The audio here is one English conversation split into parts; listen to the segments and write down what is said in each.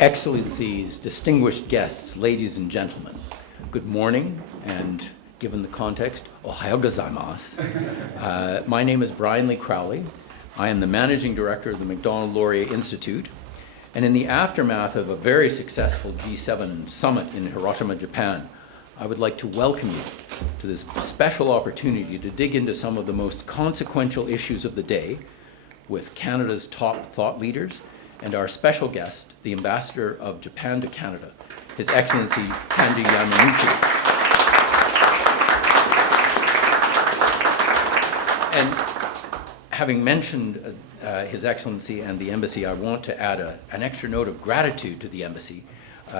Excellencies, distinguished guests, ladies and gentlemen, good morning, and given the context, ohayo gozaimasu. My name is Brian Lee Crowley. I am the Managing Director of the Macdonald-Laurier Institute, and in the aftermath of a very successful G7 summit in Hiroshima, Japan, I would like to welcome you to this special opportunity to dig into some of the most consequential issues of the day with Canada's top thought leaders and our special guest, the Ambassador of Japan to Canada, His Excellency Kanji Yamaguchi. And having mentioned His Excellency and the Embassy, I want to add an extra note of gratitude to the Embassy,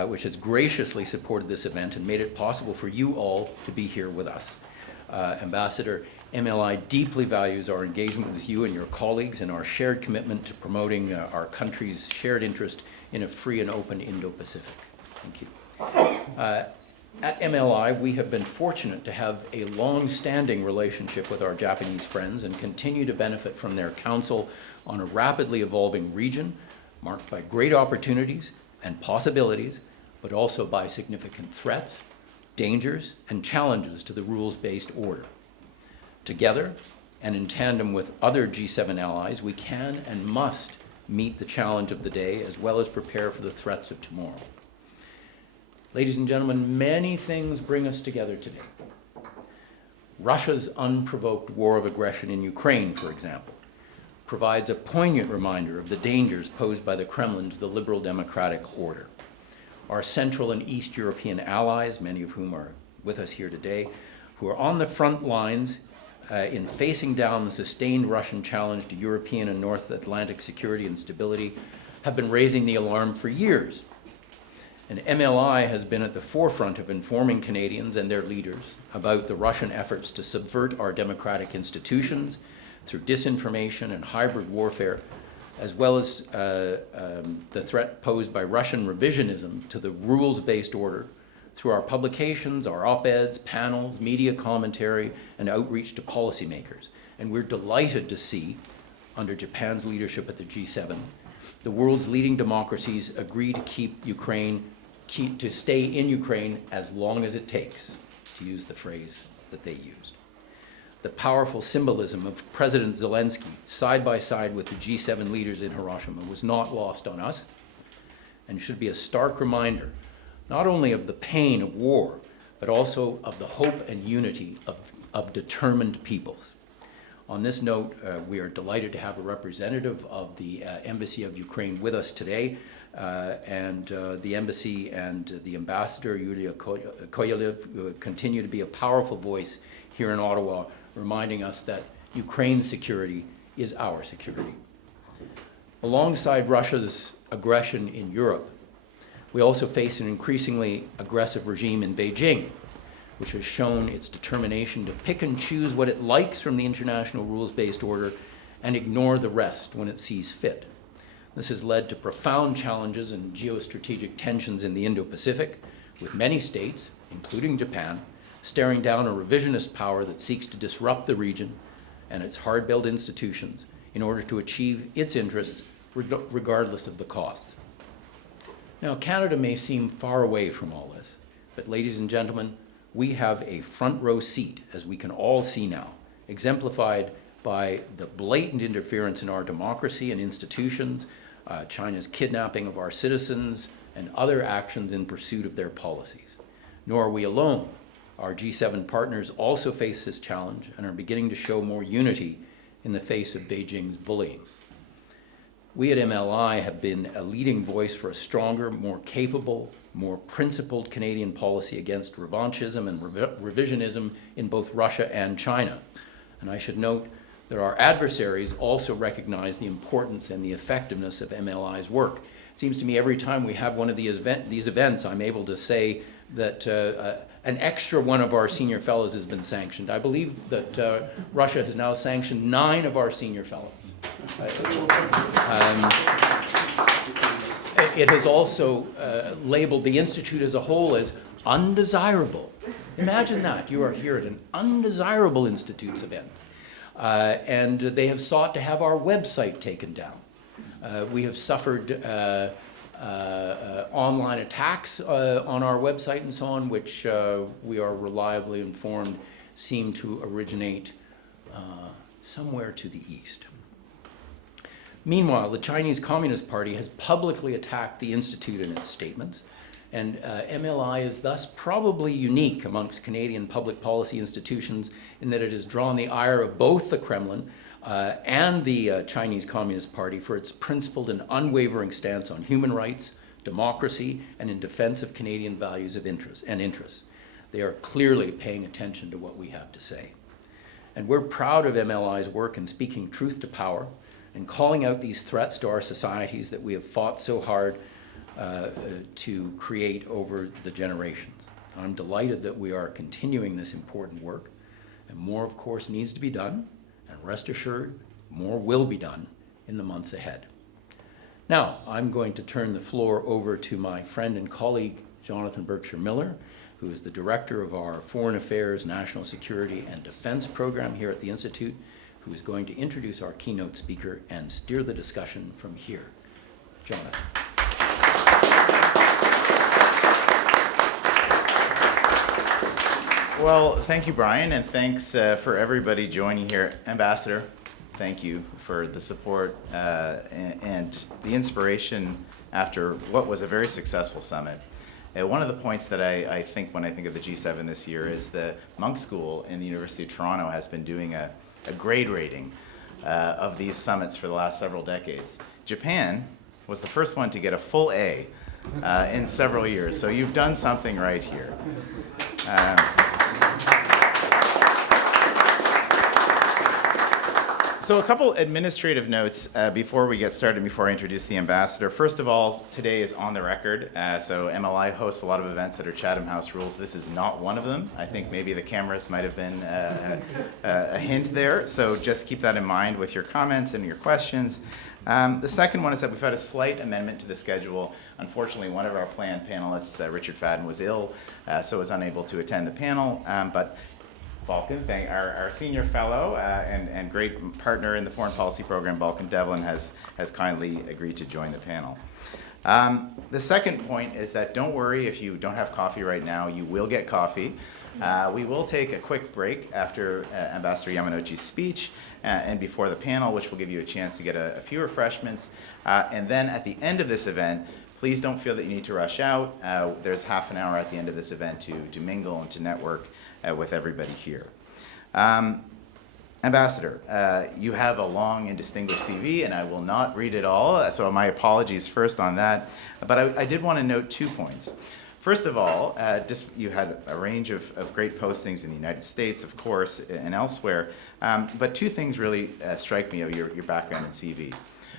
which has graciously supported this event and made it possible for you all to be here with us. Ambassador, MLI deeply values our engagement with you and your colleagues and our shared commitment to promoting our country's shared interest in a free and open Indo-Pacific. Thank you. At MLI, we have been fortunate to have a long-standing relationship with our Japanese friends and continue to benefit from their counsel on a rapidly evolving region marked by great opportunities and possibilities, but also by significant threats, dangers, and challenges to the rules-based order. Together, and in tandem with other G7 allies, we can and must meet the challenge of the day as well as prepare for the threats of tomorrow. Ladies and gentlemen, many things bring us together today. Russia's unprovoked war of aggression in Ukraine, for example, provides a poignant reminder of the dangers posed by the Kremlin to the liberal democratic order. Our Central and East European allies, many of whom are with us here today, who are on the front lines in facing down the sustained Russian challenge to European and North Atlantic security and stability, have been raising the alarm for years. And MLI has been at the forefront of informing Canadians and their leaders about the Russian efforts to subvert our democratic institutions through disinformation and hybrid warfare, as well as the threat posed by Russian revisionism to the rules-based order through our publications, our op-eds, panels, media commentary, and outreach to policymakers. And we're delighted to see, under Japan's leadership at the G7, the world's leading democracies agree to stay in Ukraine as long as it takes, to use the phrase that they used. The powerful symbolism of President Zelensky side by side with the G7 leaders in Hiroshima was not lost on us and should be a stark reminder not only of the pain of war, but also of the hope and unity of determined peoples. On this note, we are delighted to have a representative of the Embassy of Ukraine with us today, and the Embassy and the Ambassador, Yulia Koyalev, continue to be a powerful voice here in Ottawa, reminding us that Ukraine's security is our security. Alongside Russia's aggression in Europe, we also face an increasingly aggressive regime in Beijing, which has shown its determination to pick and choose what it likes from the international rules-based order and ignore the rest when it sees fit. This has led to profound challenges and geostrategic tensions in the Indo-Pacific, with many states, including Japan, staring down a revisionist power that seeks to disrupt the region and its hard-built institutions in order to achieve its interests regardless of the costs. Now, Canada may seem far away from all this, but ladies and gentlemen, we have a front row seat, as we can all see now, exemplified by the blatant interference in our democracy and institutions, China's kidnapping of our citizens, and other actions in pursuit of their policies. Nor are we alone. Our G7 partners also face this challenge and are beginning to show more unity in the face of Beijing's bullying. We at MLI have been a leading voice for a stronger, more capable, more principled Canadian policy against revanchism and revisionism in both Russia and China. And I should note that our adversaries also recognize the importance and the effectiveness of MLI's work. It seems to me every time we have one of these events, I'm able to say that an extra one of our senior fellows has been sanctioned. I believe that Russia has now sanctioned 9 of our senior fellows. It has also labeled the Institute as a whole as undesirable. Imagine that. You are here at an undesirable Institute's event. and they have sought to have our website taken down. We have suffered online attacks on our website and so on, which we are reliably informed seem to originate somewhere to the east. Meanwhile, the Chinese Communist Party has publicly attacked the Institute in its statements, and MLI is thus probably unique amongst Canadian public policy institutions in that it has drawn the ire of both the Kremlin and the Chinese Communist Party for its principled and unwavering stance on human rights, democracy, and in defense of Canadian values of interest and interests. They are clearly paying attention to what we have to say. And we're proud of MLI's work in speaking truth to power and calling out these threats to our societies that we have fought so hard to create over the generations. I'm delighted that we are continuing this important work, and more, of course, needs to be done, and rest assured, more will be done in the months ahead. Now, I'm going to turn the floor over to my friend and colleague, Jonathan Berkshire Miller, who is the director of our Foreign Affairs, National Security, and Defense program here at the Institute, who is going to introduce our keynote speaker and steer the discussion from here. Jonathan. Well, thank you, Brian, and thanks for everybody joining here. Ambassador, thank you for the support and the inspiration after what was a very successful summit. One of the points that I think when I think of the G7 this year is the Monk School in the University of Toronto has been doing a grade rating of these summits for the last several decades. Japan was the first one to get a full A in several years, so you've done something right here. So a couple administrative notes before we get started, before I introduce the ambassador. First of all, today is on the record. So MLI hosts a lot of events that are Chatham House rules. This is not one of them. I think maybe the cameras might have been a hint there. So just keep that in mind with your comments and your questions. The second one is that we've had a slight amendment to the schedule. Unfortunately, one of our planned panelists, Richard Fadden, was ill, so was unable to attend the panel. But Balkan, our senior fellow and great partner in the foreign policy program, Balkan Devlin, has kindly agreed to join the panel. The second point is that don't worry if you don't have coffee right now, you will get coffee. We will take a quick break after Ambassador Yamanouchi's speech and before the panel, which will give you a chance to get a few refreshments. And then at the end of this event, please don't feel that you need to rush out. There's half an hour at the end of this event to mingle and to network with everybody here. Ambassador, you have a long and distinguished CV, and I will not read it all, so my apologies first on that. But I did want to note 2 points. First of all, you had a range of great postings in the United States, of course, and elsewhere. But 2 things really strike me of your background and CV.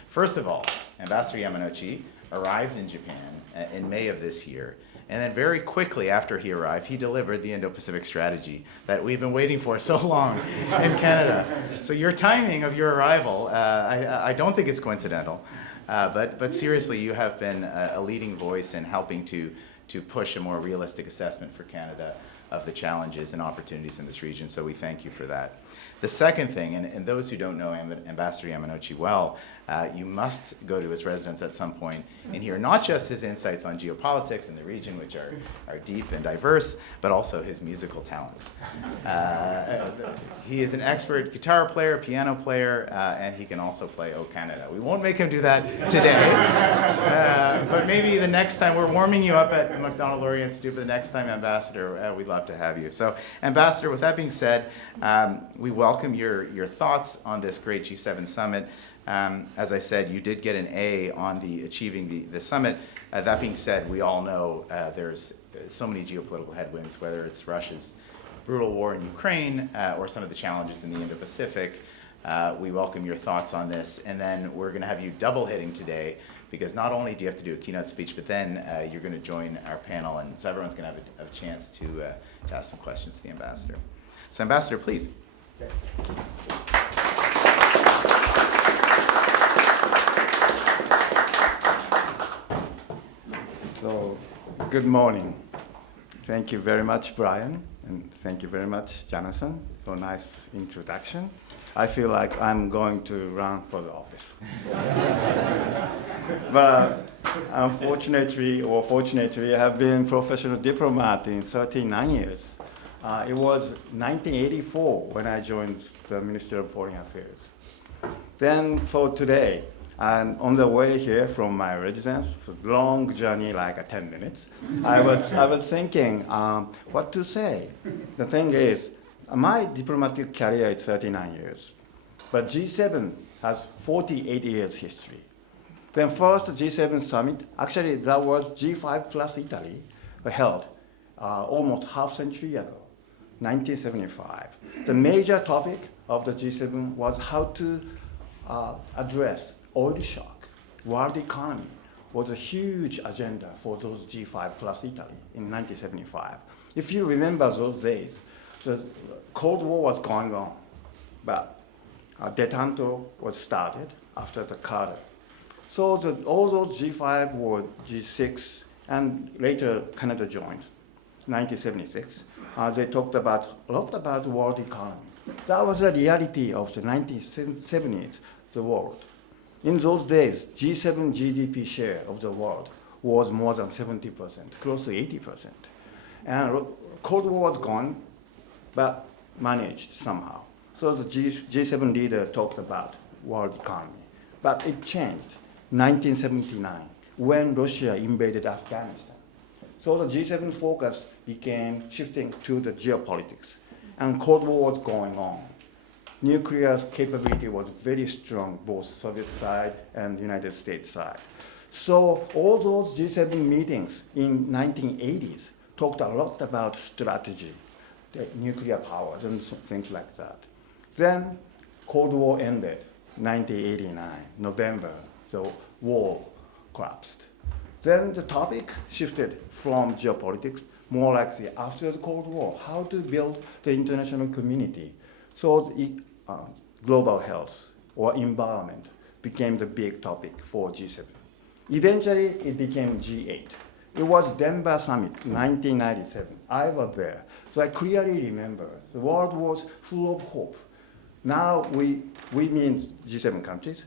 First of all, Ambassador Yamanouchi arrived in Japan in May of this year. And then very quickly after he arrived, he delivered the Indo-Pacific strategy that we've been waiting for so long in Canada. So your timing of your arrival, I don't think it's coincidental. But seriously, you have been a leading voice in helping to push a more realistic assessment for Canada of the challenges and opportunities in this region. So we thank you for that. The second thing, and those who don't know Ambassador Yamanouchi well, you must go to his residence at some point and hear not just his insights on geopolitics in the region, which are deep and diverse, but also his musical talents. He is an expert guitar player, piano player, and he can also play O Canada. We won't make him do that today, but maybe the next time. We're warming you up at the Macdonald-Laurier Institute, but the next time, Ambassador, we'd love to have you. So, Ambassador, with that being said, we welcome your thoughts on this great G7 summit. As I said, you did get an A on achieving the summit. That being said, we all know there's so many geopolitical headwinds, whether it's Russia's brutal war in Ukraine or some of the challenges in the Indo-Pacific. We welcome your thoughts on this. And then we're going to have you double hitting today, because not only do you have to do a keynote speech, but then you're going to join our panel, and so everyone's going to have a chance to ask some questions to the ambassador. So, Ambassador, please. Okay. So, good morning. Thank you very much, Brian, and thank you very much, Jonathan, for a nice introduction. I feel like I'm going to run for the office. But unfortunately, or fortunately, I have been professional diplomat in 39 years. It was 1984 when I joined the Ministry of Foreign Affairs. Then for today, I'm on the way here from my residence, for a long journey, like 10 minutes. I was thinking what to say. The thing is, my diplomatic career is 39 years, but G7 has 48 years history. Then first G7 summit, actually that was G5 plus Italy, held almost half century ago, 1975. The major topic of the G7 was how to address oil shock. World economy was a huge agenda for those G5 plus Italy in 1975. If you remember those days, the Cold War was going on, but detente was started after the Carter. So all those G5 were G6, and later Canada joined, 1976. They talked a lot about world economy. That was the reality of the 1970s, the world. In those days, G7 GDP share of the world was more than 70%, close to 80%. And Cold War was gone, but managed somehow. So the G7 leader talked about world economy. But it changed, 1979, when Russia invaded Afghanistan. So the G7 focus began shifting to the geopolitics, and Cold War was going on. Nuclear capability was very strong, both Soviet side and United States side. So all those G7 meetings in 1980s talked a lot about strategy, the nuclear powers and things like that. Then Cold War ended, 1989, November, the wall collapsed. Then the topic shifted from geopolitics, more like after the Cold War, how to build the international community. So global health or environment became the big topic for G7. Eventually, it became G8. It was Denver Summit, 1997. I was there, so I clearly remember the world was full of hope. Now we mean G7 countries.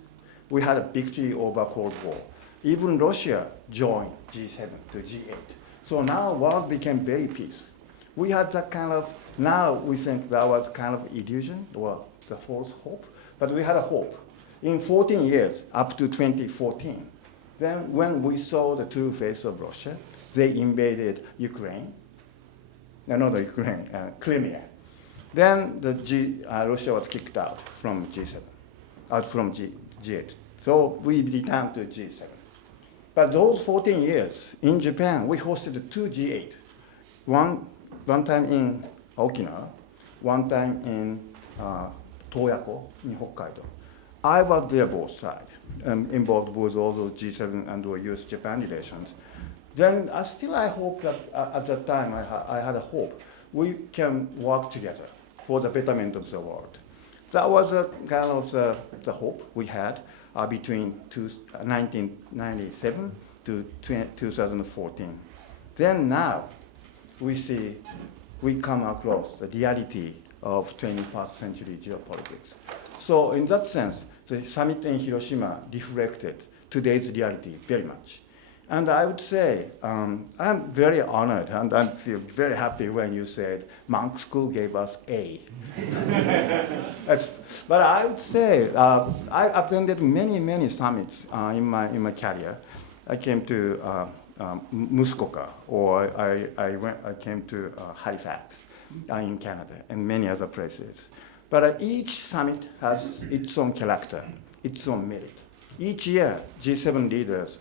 We had a victory over Cold War. Even Russia joined G7 to G8. So now world became very peace. We had that kind of, now we think that was kind of illusion or the false hope, but we had a hope. In 14 years, up to 2014, then when we saw the true face of Russia, they invaded Ukraine, not Ukraine, Crimea. Then Russia was kicked out from G7, from G8. So we returned to G7. But those 14 years, in Japan, we hosted two G8. One time in Okinawa, one time in Toyako in Hokkaido. I was there both sides, involved with all the G7 and US-Japan relations. Then I hope that at that time I had a hope we can work together for the betterment of the world. That was a kind of the hope we had between 1997 to 2014. Then now we come across the reality of 21st century geopolitics. So in that sense, the summit in Hiroshima reflected today's reality very much. And I would say, I'm very honored and I feel very happy when you said Monk School gave us A. But I would say, I attended many summits in my career. I came to Muskoka, or I came to Halifax in Canada and many other places. But each summit has its own character, its own merit. Each year, G7 leaders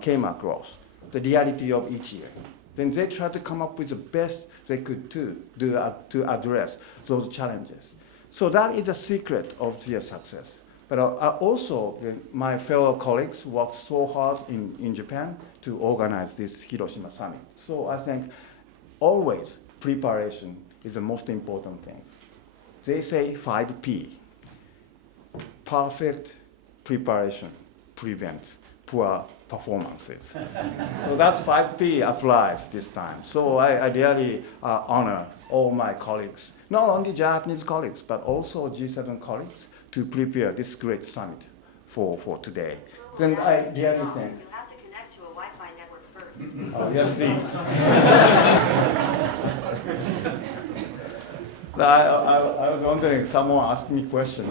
came across the reality of each year. Then they tried to come up with the best they could to address those challenges. So that is the secret of their success. But also, my fellow colleagues worked so hard in Japan to organize this Hiroshima summit. So I think always preparation is the most important thing. They say 5P. Perfect preparation prevents poor performances. So that's 5P applies this time. So I really honor all my colleagues, not only Japanese colleagues, but also G7 colleagues to prepare this great summit for today. Then I really think. You have to connect to a Wi-Fi network first. Yes, please. I was wondering, someone asked me a question.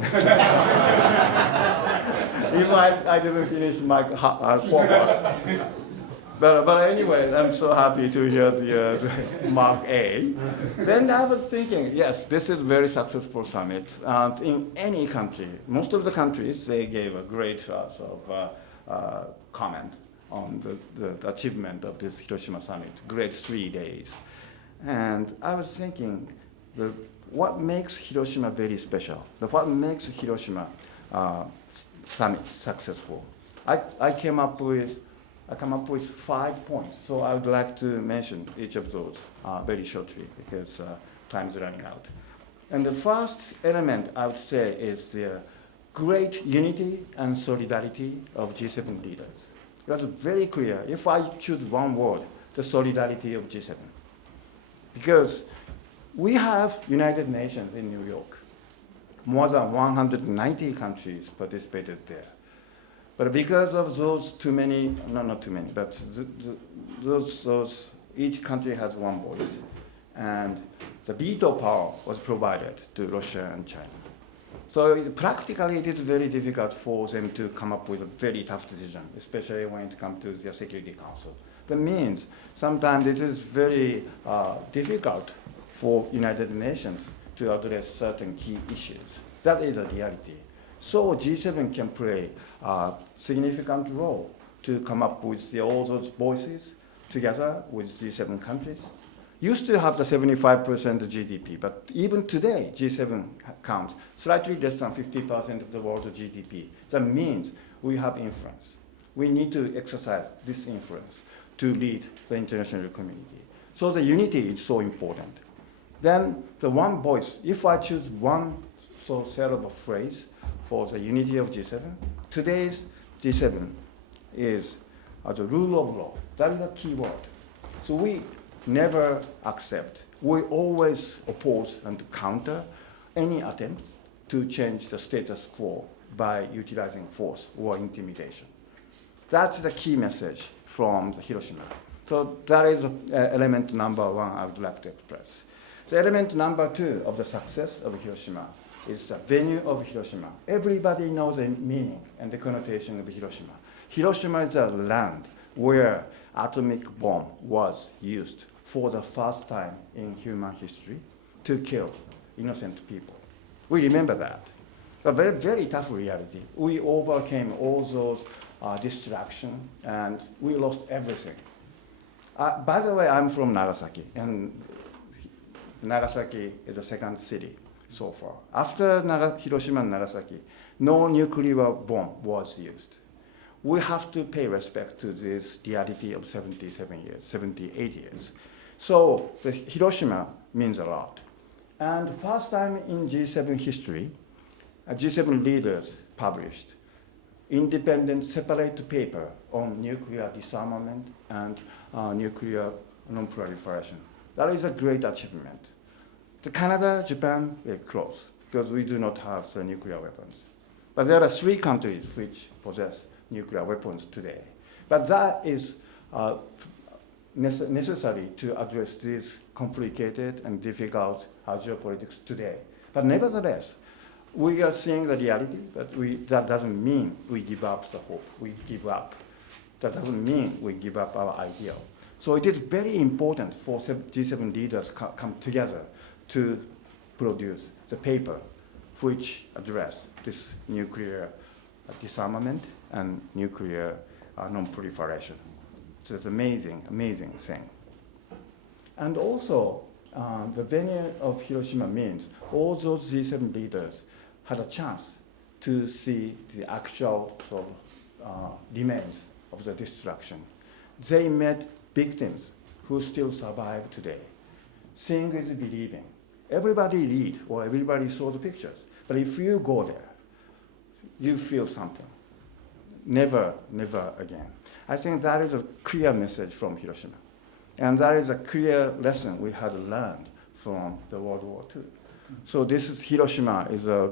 Even I didn't finish my homework. But anyway, I'm so happy to hear the Mark A. Then I was thinking, yes, this is a very successful summit. And in any country, most of the countries, they gave a great comment on the achievement of this Hiroshima summit, great 3 days. And I was thinking, what makes Hiroshima very special? What makes Hiroshima summit successful? I came up with 5 points, so I would like to mention each of those very shortly because time is running out. And the first element I would say is the great unity and solidarity of G7 leaders. It was very clear, if I choose one word, the solidarity of G7. Because we have United Nations in New York. More than 190 countries participated there. But because of those too many, no, not too many, but those each country has one voice. And the veto power was provided to Russia and China. So practically it is very difficult for them to come up with a very tough decision, especially when it comes to the Security Council. That means sometimes it is very difficult for United Nations to address certain key issues. That is a reality. So G7 can play a significant role to come up with all those voices together with G7 countries. Used to have the 75% GDP, but even today, G7 counts slightly less than 50% of the world's GDP. That means we have influence. We need to exercise this influence to lead the international community. So the unity is so important. Then the one voice, if I choose one set of a phrase for the unity of G7, today's G7 is the rule of law. That is a key word. So we never accept, we always oppose and counter any attempts to change the status quo by utilizing force or intimidation. That's the key message from Hiroshima. So that is element number one I would like to express. The element number two of the success of Hiroshima is the venue of Hiroshima. Everybody knows the meaning and the connotation of Hiroshima. Hiroshima is a land where atomic bomb was used for the first time in human history to kill innocent people. We remember that. A very, very tough reality. We overcame all those distractions and we lost everything. By the way, I'm from Nagasaki, and Nagasaki is the second city so far. After Hiroshima and Nagasaki, no nuclear bomb was used. We have to pay respect to this reality of 78 years. So the Hiroshima means a lot. And first time in G7 history, G7 leaders published independent separate paper on nuclear disarmament and nuclear non-proliferation. That is a great achievement. Canada, Japan, very close, because we do not have the nuclear weapons. But there are 3 countries which possess nuclear weapons today. But that is necessary to address these complicated and difficult geopolitics today. But nevertheless, we are seeing the reality, but that doesn't mean we give up the hope. We give up. That doesn't mean we give up our ideal. So it is very important for G7 leaders come together to produce the paper which address this nuclear disarmament and nuclear non-proliferation. So it's amazing, amazing thing. And also, the venue of Hiroshima means all those G7 leaders had a chance to see the actual remains of the destruction. They met victims who still survive today. Seeing is believing. Everybody read or everybody saw the pictures. But if you go there, you feel something. never, never again. I think that is a clear message from Hiroshima. And that is a clear lesson we had learned from the World War II. So Hiroshima is a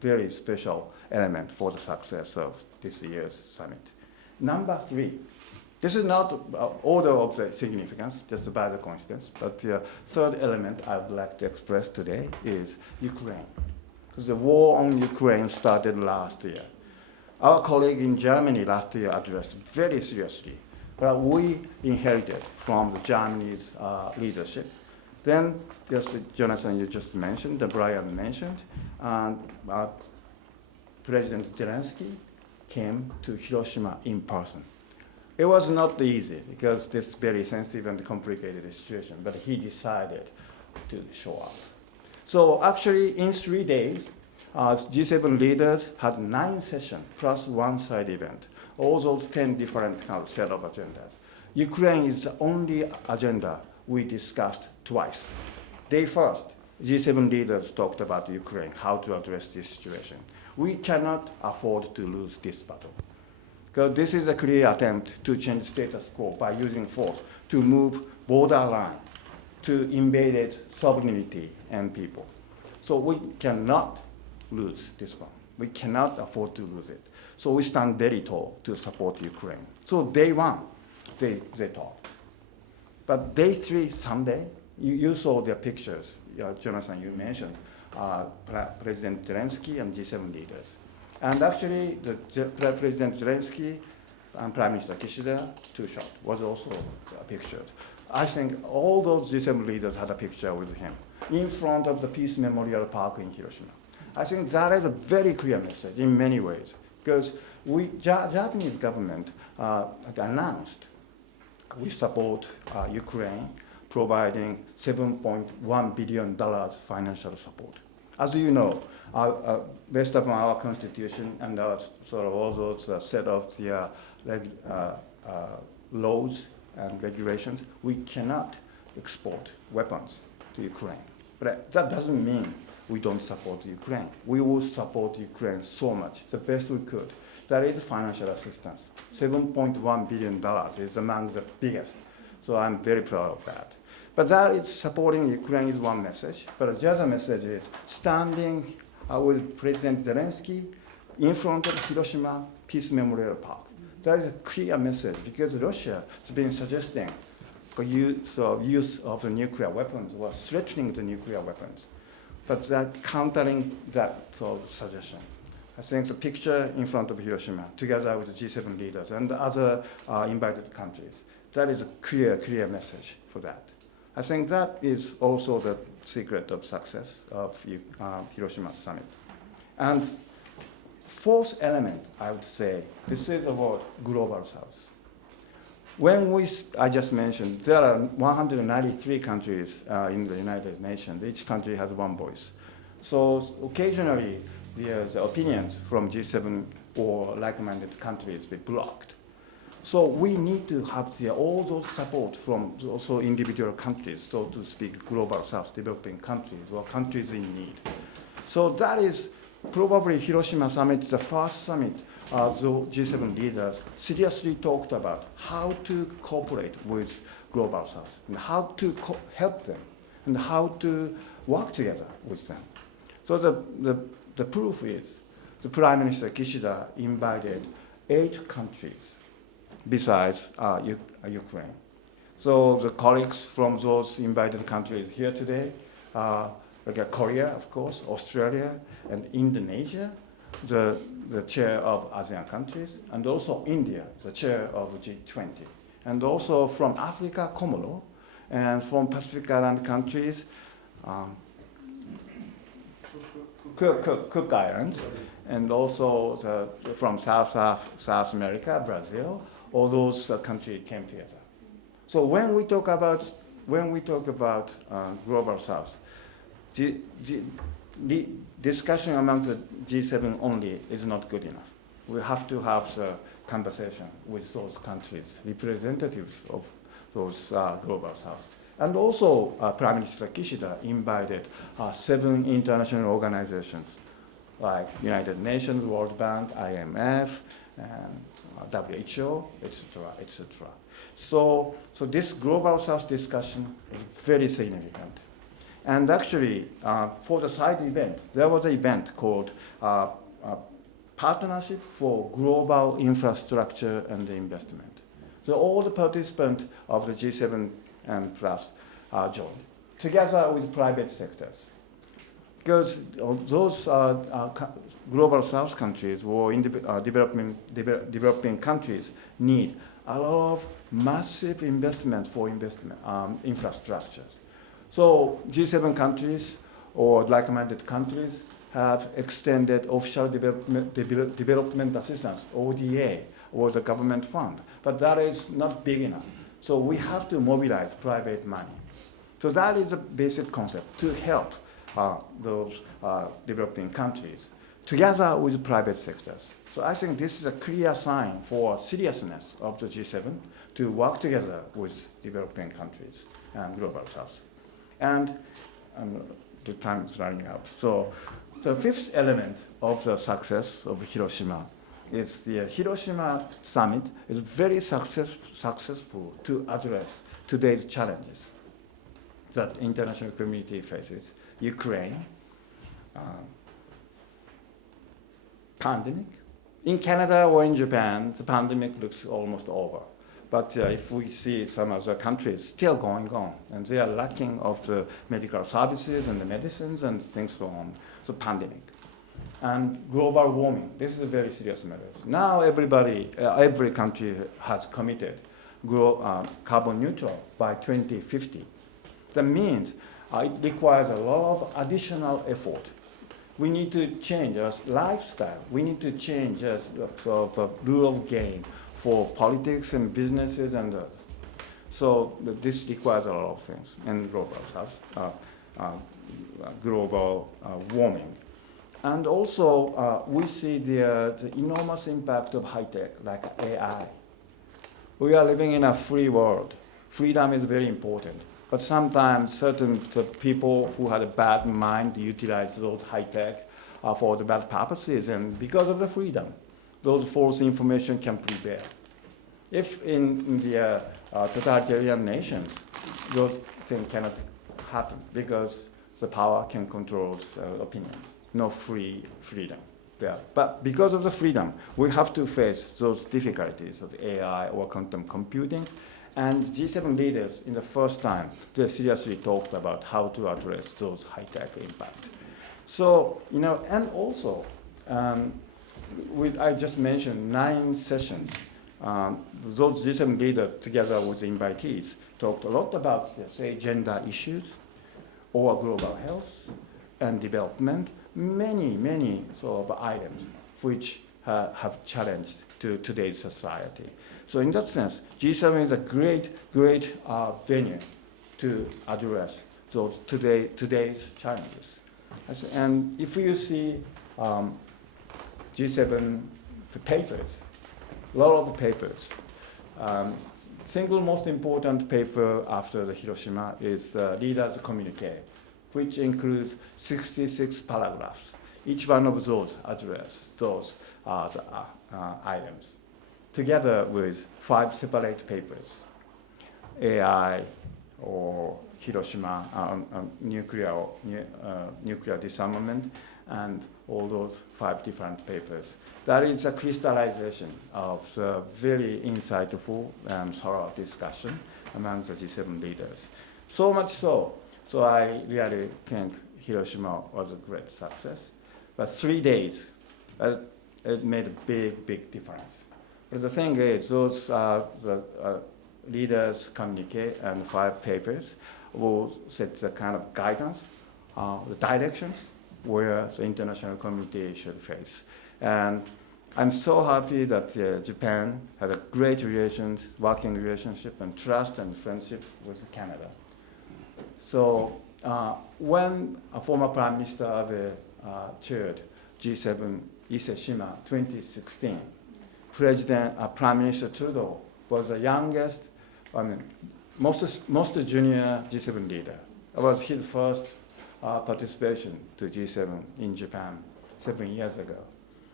very special element for the success of this year's summit. Number 3, this is not order of the significance, just by the coincidence, but the third element I would like to express today is Ukraine. Because the war on Ukraine started last year. Our colleague in Germany last year addressed very seriously what we inherited from the Germany's leadership. Then, just Jonathan, you just mentioned, Brian mentioned, and President Zelensky came to Hiroshima in person. It was not easy because this is very sensitive and complicated situation, but he decided to show up. So actually, in 3 days, G7 leaders had 9 sessions plus one side event. All those 10 different kind of set of agendas. Ukraine is the only agenda we discussed twice. Day first, G7 leaders talked about Ukraine, how to address this situation. We cannot afford to lose this battle. Because this is a clear attempt to change status quo by using force to move borderline to invaded sovereignty and people. So we cannot lose this one. We cannot afford to lose it. So we stand very tall to support Ukraine. So day 1, they talked. But day 3, Sunday, you saw their pictures. Jonathan, you mentioned President Zelensky and G7 leaders. And actually, President Zelensky and Prime Minister Kishida, 2 shots, was also pictured. I think all those G7 leaders had a picture with him in front of the Peace Memorial Park in Hiroshima. I think that is a very clear message in many ways, because Japanese government had announced we support Ukraine, providing $7.1 billion financial support. As you know, based upon our constitution and our sort of all those set of the laws and regulations, we cannot export weapons to Ukraine. But that doesn't mean we don't support Ukraine. We will support Ukraine so much, the best we could. That is financial assistance. $7.1 billion is among the biggest. So I'm very proud of that. But that is supporting Ukraine is one message. But the other message is standing with President Zelensky in front of Hiroshima Peace Memorial Park. That is a clear message because Russia has been suggesting the use of the nuclear weapons or threatening the nuclear weapons. But that countering that sort of suggestion. I think the picture in front of Hiroshima, together with the G7 leaders and the other invited countries, that is a clear message for that. I think that is also the secret of success of Hiroshima summit. And fourth element, I would say, this is about global south. When I just mentioned, there are 193 countries in the United Nations. Each country has one voice. So occasionally, the opinions from G7 or like-minded countries be blocked. So we need to have all those support from also individual countries, so to speak, global south developing countries or countries in need. So that is probably Hiroshima summit, the first summit the G7 leaders seriously talked about how to cooperate with global south and how to help them and how to work together with them. So the proof is the Prime Minister Kishida invited 8 countries besides Ukraine. So the colleagues from those invited countries here today, like Korea, of course, Australia, and Indonesia, the chair of ASEAN countries, and also India, the chair of G20. And also from Africa, Comoro, and from Pacific Island countries, Cook Islands, and also from South America, Brazil, all those countries came together. So when we talk about global south, the discussion among the G7 only is not good enough. We have to have the conversation with those countries, representatives of those global south. And also, Prime Minister Kishida invited 7 international organizations like United Nations, World Bank, IMF, and WHO, etc., etc. So this Global South discussion is very significant. And actually, for the side event, there was an event called Partnership for Global Infrastructure and Investment. So all the participants of the G7 and plus joined, together with private sectors. Because those global South countries or developing countries need a lot of massive investment for infrastructures. So G7 countries or like-minded countries have extended official development assistance, ODA, or the government fund. But that is not big enough. So we have to mobilize private money. So that is a basic concept to help those developing countries together with private sectors. So I think this is a clear sign for seriousness of the G7 to work together with developing countries and global South. And the time is running out. So the fifth element of the success of Hiroshima is the Hiroshima summit is very successful to address today's challenges that international community faces. Ukraine, pandemic. In Canada or in Japan, the pandemic looks almost over. But if we see some other countries still going on, and they are lacking of the medical services and the medicines and things so on, so pandemic. And global warming, this is a very serious matter. Now every country has committed carbon neutral by 2050. That means it requires a lot of additional effort. We need to change our lifestyle. We need to change the rule of game for politics and businesses, and so this requires a lot of things in global warming. And also, we see the enormous impact of high tech, like AI. We are living in a free world. Freedom is very important. But sometimes certain people who had a bad mind utilize those high tech for the bad purposes, and because of the freedom, those false information can prevail. If in the totalitarian nations, those things cannot happen because the power can control opinions. No freedom there. But because of the freedom, we have to face those difficulties of AI or quantum computing. And G7 leaders, in the first time, they seriously talked about how to address those high-tech impacts. So, and also, I just mentioned 9 sessions. Those G7 leaders, together with the invitees, talked a lot about, say, gender issues, or global health and development, many sort of items which have challenged to today's society. So in that sense, G7 is a great venue to address those today's challenges. And if you see G7 the papers, a lot of papers. Single most important paper after the Hiroshima is the leaders' communique, which includes 66 paragraphs. Each one of those address those items, together with 5 separate papers, AI or Hiroshima, nuclear disarmament, and all those 5 different papers. That is a crystallization of the very insightful and thorough discussion among the G7 leaders. So much so I really think Hiroshima was a great success. But 3 days, it made a big difference. But the thing is, those the leaders' communique and 5 papers will set the kind of guidance, the directions where the international community should face. And I'm so happy that Japan had a great working relationship and trust and friendship with Canada. So when a former Prime Minister Abe chaired G7 Hiroshima 2016, Prime Minister Trudeau was the youngest, most junior G7 leader. It was his first participation to G7 in Japan 7 years ago.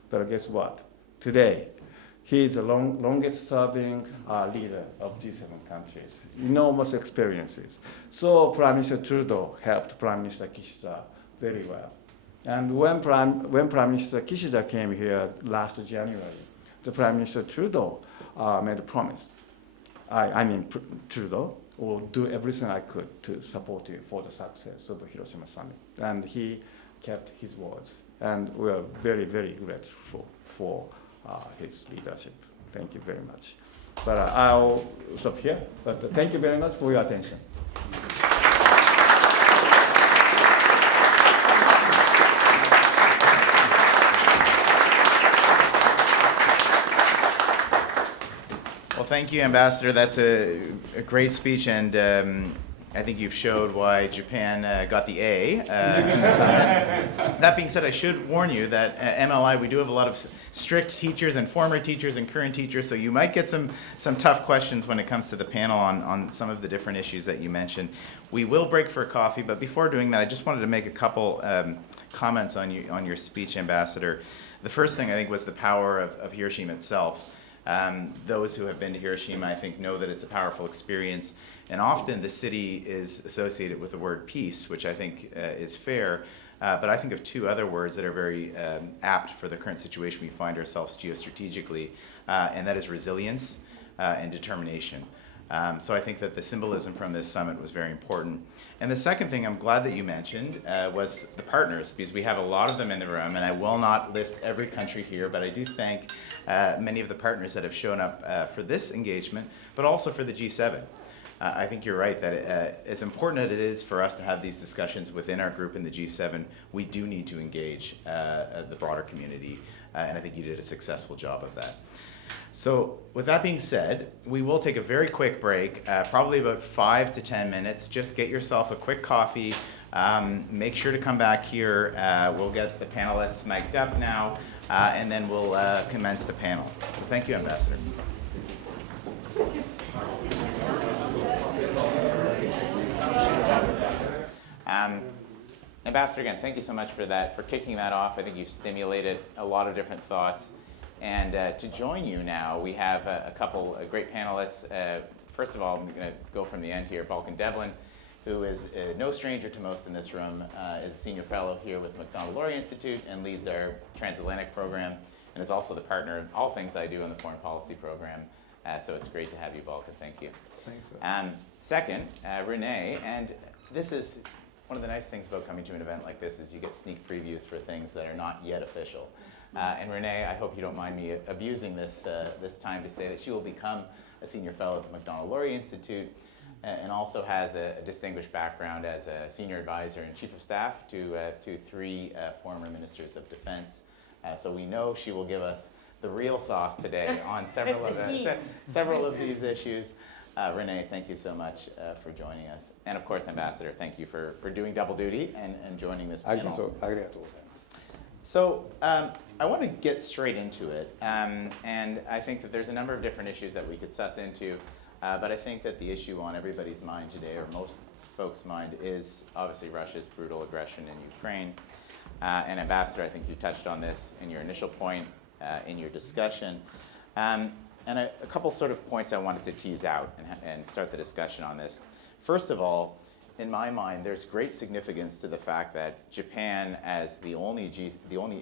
But guess what? Today, He is the longest serving leader of G7 countries, enormous experiences. So Prime Minister Trudeau helped Prime Minister Kishida very well. And when Prime Minister Kishida came here last January, the Prime Minister Trudeau made a promise. Trudeau will do everything I could to support you for the success of the Hiroshima summit. And he kept his words. And we are very, very grateful for his leadership. Thank you very much. But I'll stop here. But thank you very much for your attention. Well, thank you, Ambassador. That's a great speech, and I think you've showed why Japan got the A in the summit. That being said, I should warn you that MLI, we do have a lot of strict teachers and former teachers and current teachers, so you might get some tough questions when it comes to the panel on some of the different issues that you mentioned. We will break for a coffee, but before doing that, I just wanted to make a couple comments on your speech, Ambassador. The first thing I think was the power of Hiroshima itself. Those who have been to Hiroshima, I think, know that it's a powerful experience. And often the city is associated with the word peace, which I think is fair. But I think of two other words that are very apt for the current situation we find ourselves geostrategically, and that is resilience and determination. So I think that the symbolism from this summit was very important. And the second thing I'm glad that you mentioned was the partners, because we have a lot of them in the room, and I will not list every country here, but I do thank many of the partners that have shown up for this engagement, but also for the G7. I think you're right that as important as it is for us to have these discussions within our group in the G7, we do need to engage the broader community, and I think you did a successful job of that. So with that being said, we will take a very quick break, probably about 5 to 10 minutes. Just get yourself a quick coffee. Make sure to come back here. We'll get the panelists mic'd up now, and then we'll commence the panel. So thank you, Ambassador. Ambassador, again, thank you so much for that, for kicking that off. I think you've stimulated a lot of different thoughts. And to join you now, we have a couple of great panelists. First of all, I'm going to go from the end here. Balkan Devlin, who is no stranger to most in this room, is a senior fellow here with Macdonald-Laurier Institute and leads our transatlantic program, and is also the partner in all things I do in the foreign policy program. So it's great to have you, Balkan. Thank you. Thanks. Second, Renee, and this is one of the nice things about coming to an event like this is you get sneak previews for things that are not yet official. And Renee, I hope you don't mind me abusing this time to say that she will become a senior fellow at the Macdonald-Laurier Institute, and also has a distinguished background as a senior advisor and chief of staff to 3 former ministers of defense. So we know she will give us the real sauce today on several of these issues. Renee, thank you so much for joining us. And of course, Ambassador, thank you for doing double duty and joining this panel. So I want to get straight into it, and I think that there's a number of different issues that we could suss into, but I think that the issue on everybody's mind today, or most folks' mind, is obviously Russia's brutal aggression in Ukraine. And Ambassador, I think you touched on this in your initial point in your discussion. And a couple sort of points I wanted to tease out and start the discussion on this. First of all, in my mind, there's great significance to the fact that Japan, as the only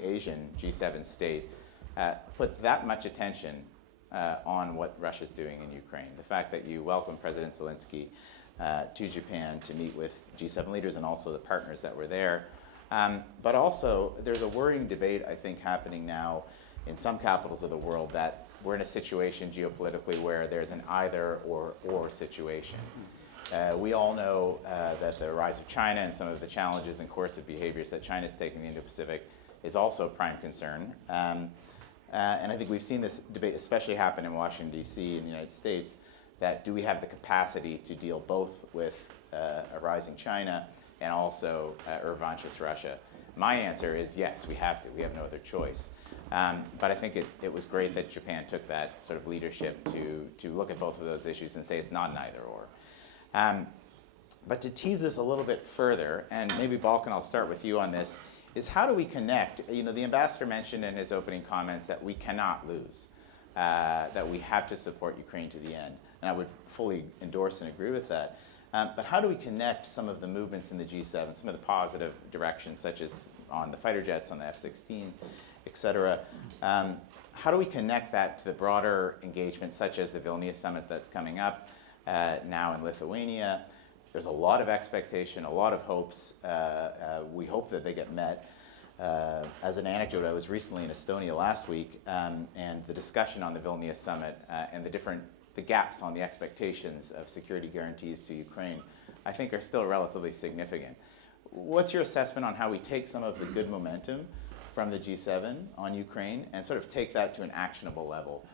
Asian G7 state, put that much attention on what Russia's doing in Ukraine. The fact that you welcomed President Zelensky to Japan to meet with G7 leaders and also the partners that were there. But also, there's a worrying debate, I think, happening now in some capitals of the world that we're in a situation geopolitically where there's an either or situation. We all know that the rise of China and some of the challenges and coercive behaviors that China's taken in the Indo-Pacific is also a prime concern. And I think we've seen this debate especially happen in Washington, D.C. in the United States, that do we have the capacity to deal both with a rising China and also a revanchist Russia? My answer is yes, we have to. We have no other choice. But I think it was great that Japan took that sort of leadership to look at both of those issues and say it's not an either or. But to tease this a little bit further, and maybe Balkan, I'll start with you on this, is how do we connect? You know, the ambassador mentioned in his opening comments that we cannot lose. that we have to support Ukraine to the end. And I would fully endorse and agree with that. But how do we connect some of the movements in the G7, some of the positive directions, such as on the fighter jets, on the F-16, et cetera? How do we connect that to the broader engagement, such as the Vilnius summit that's coming up now in Lithuania? There's a lot of expectation, a lot of hopes. We hope that they get met. As an anecdote, I was recently in Estonia last week, and the discussion on the Vilnius summit and the gaps on the expectations of security guarantees to Ukraine, I think are still relatively significant. What's your assessment on how we take some of the good momentum from the G7 on Ukraine and sort of take that to an actionable level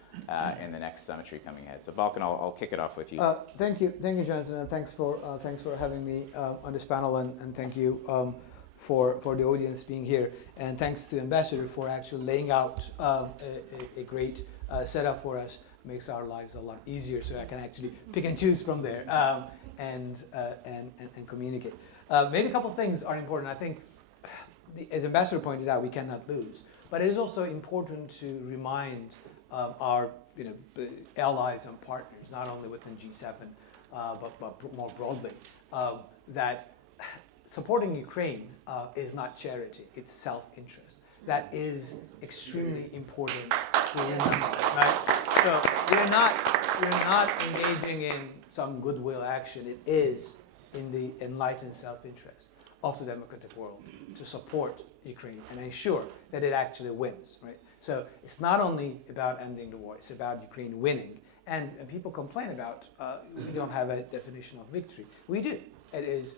in the next summitry coming ahead? So Balkan, I'll kick it off with you. Thank you, Jonathan, and thanks for having me on this panel, and thank you for the audience being here, and thanks to the Ambassador for actually laying out a great setup for us. Makes our lives a lot easier, so I can actually pick and choose from there and communicate. Maybe a couple of things are important. I think, as Ambassador pointed out, we cannot lose, but it is also important to remind our allies and partners, not only within G7, but more broadly, that supporting Ukraine is not charity; it's self-interest. That is extremely important to remember, right? So we're not engaging in some goodwill action. It is in the enlightened self-interest of the democratic world to support Ukraine and ensure that it actually wins, right? So it's not only about ending the war, it's about Ukraine winning. And people complain about we don't have a definition of victory. We do. It is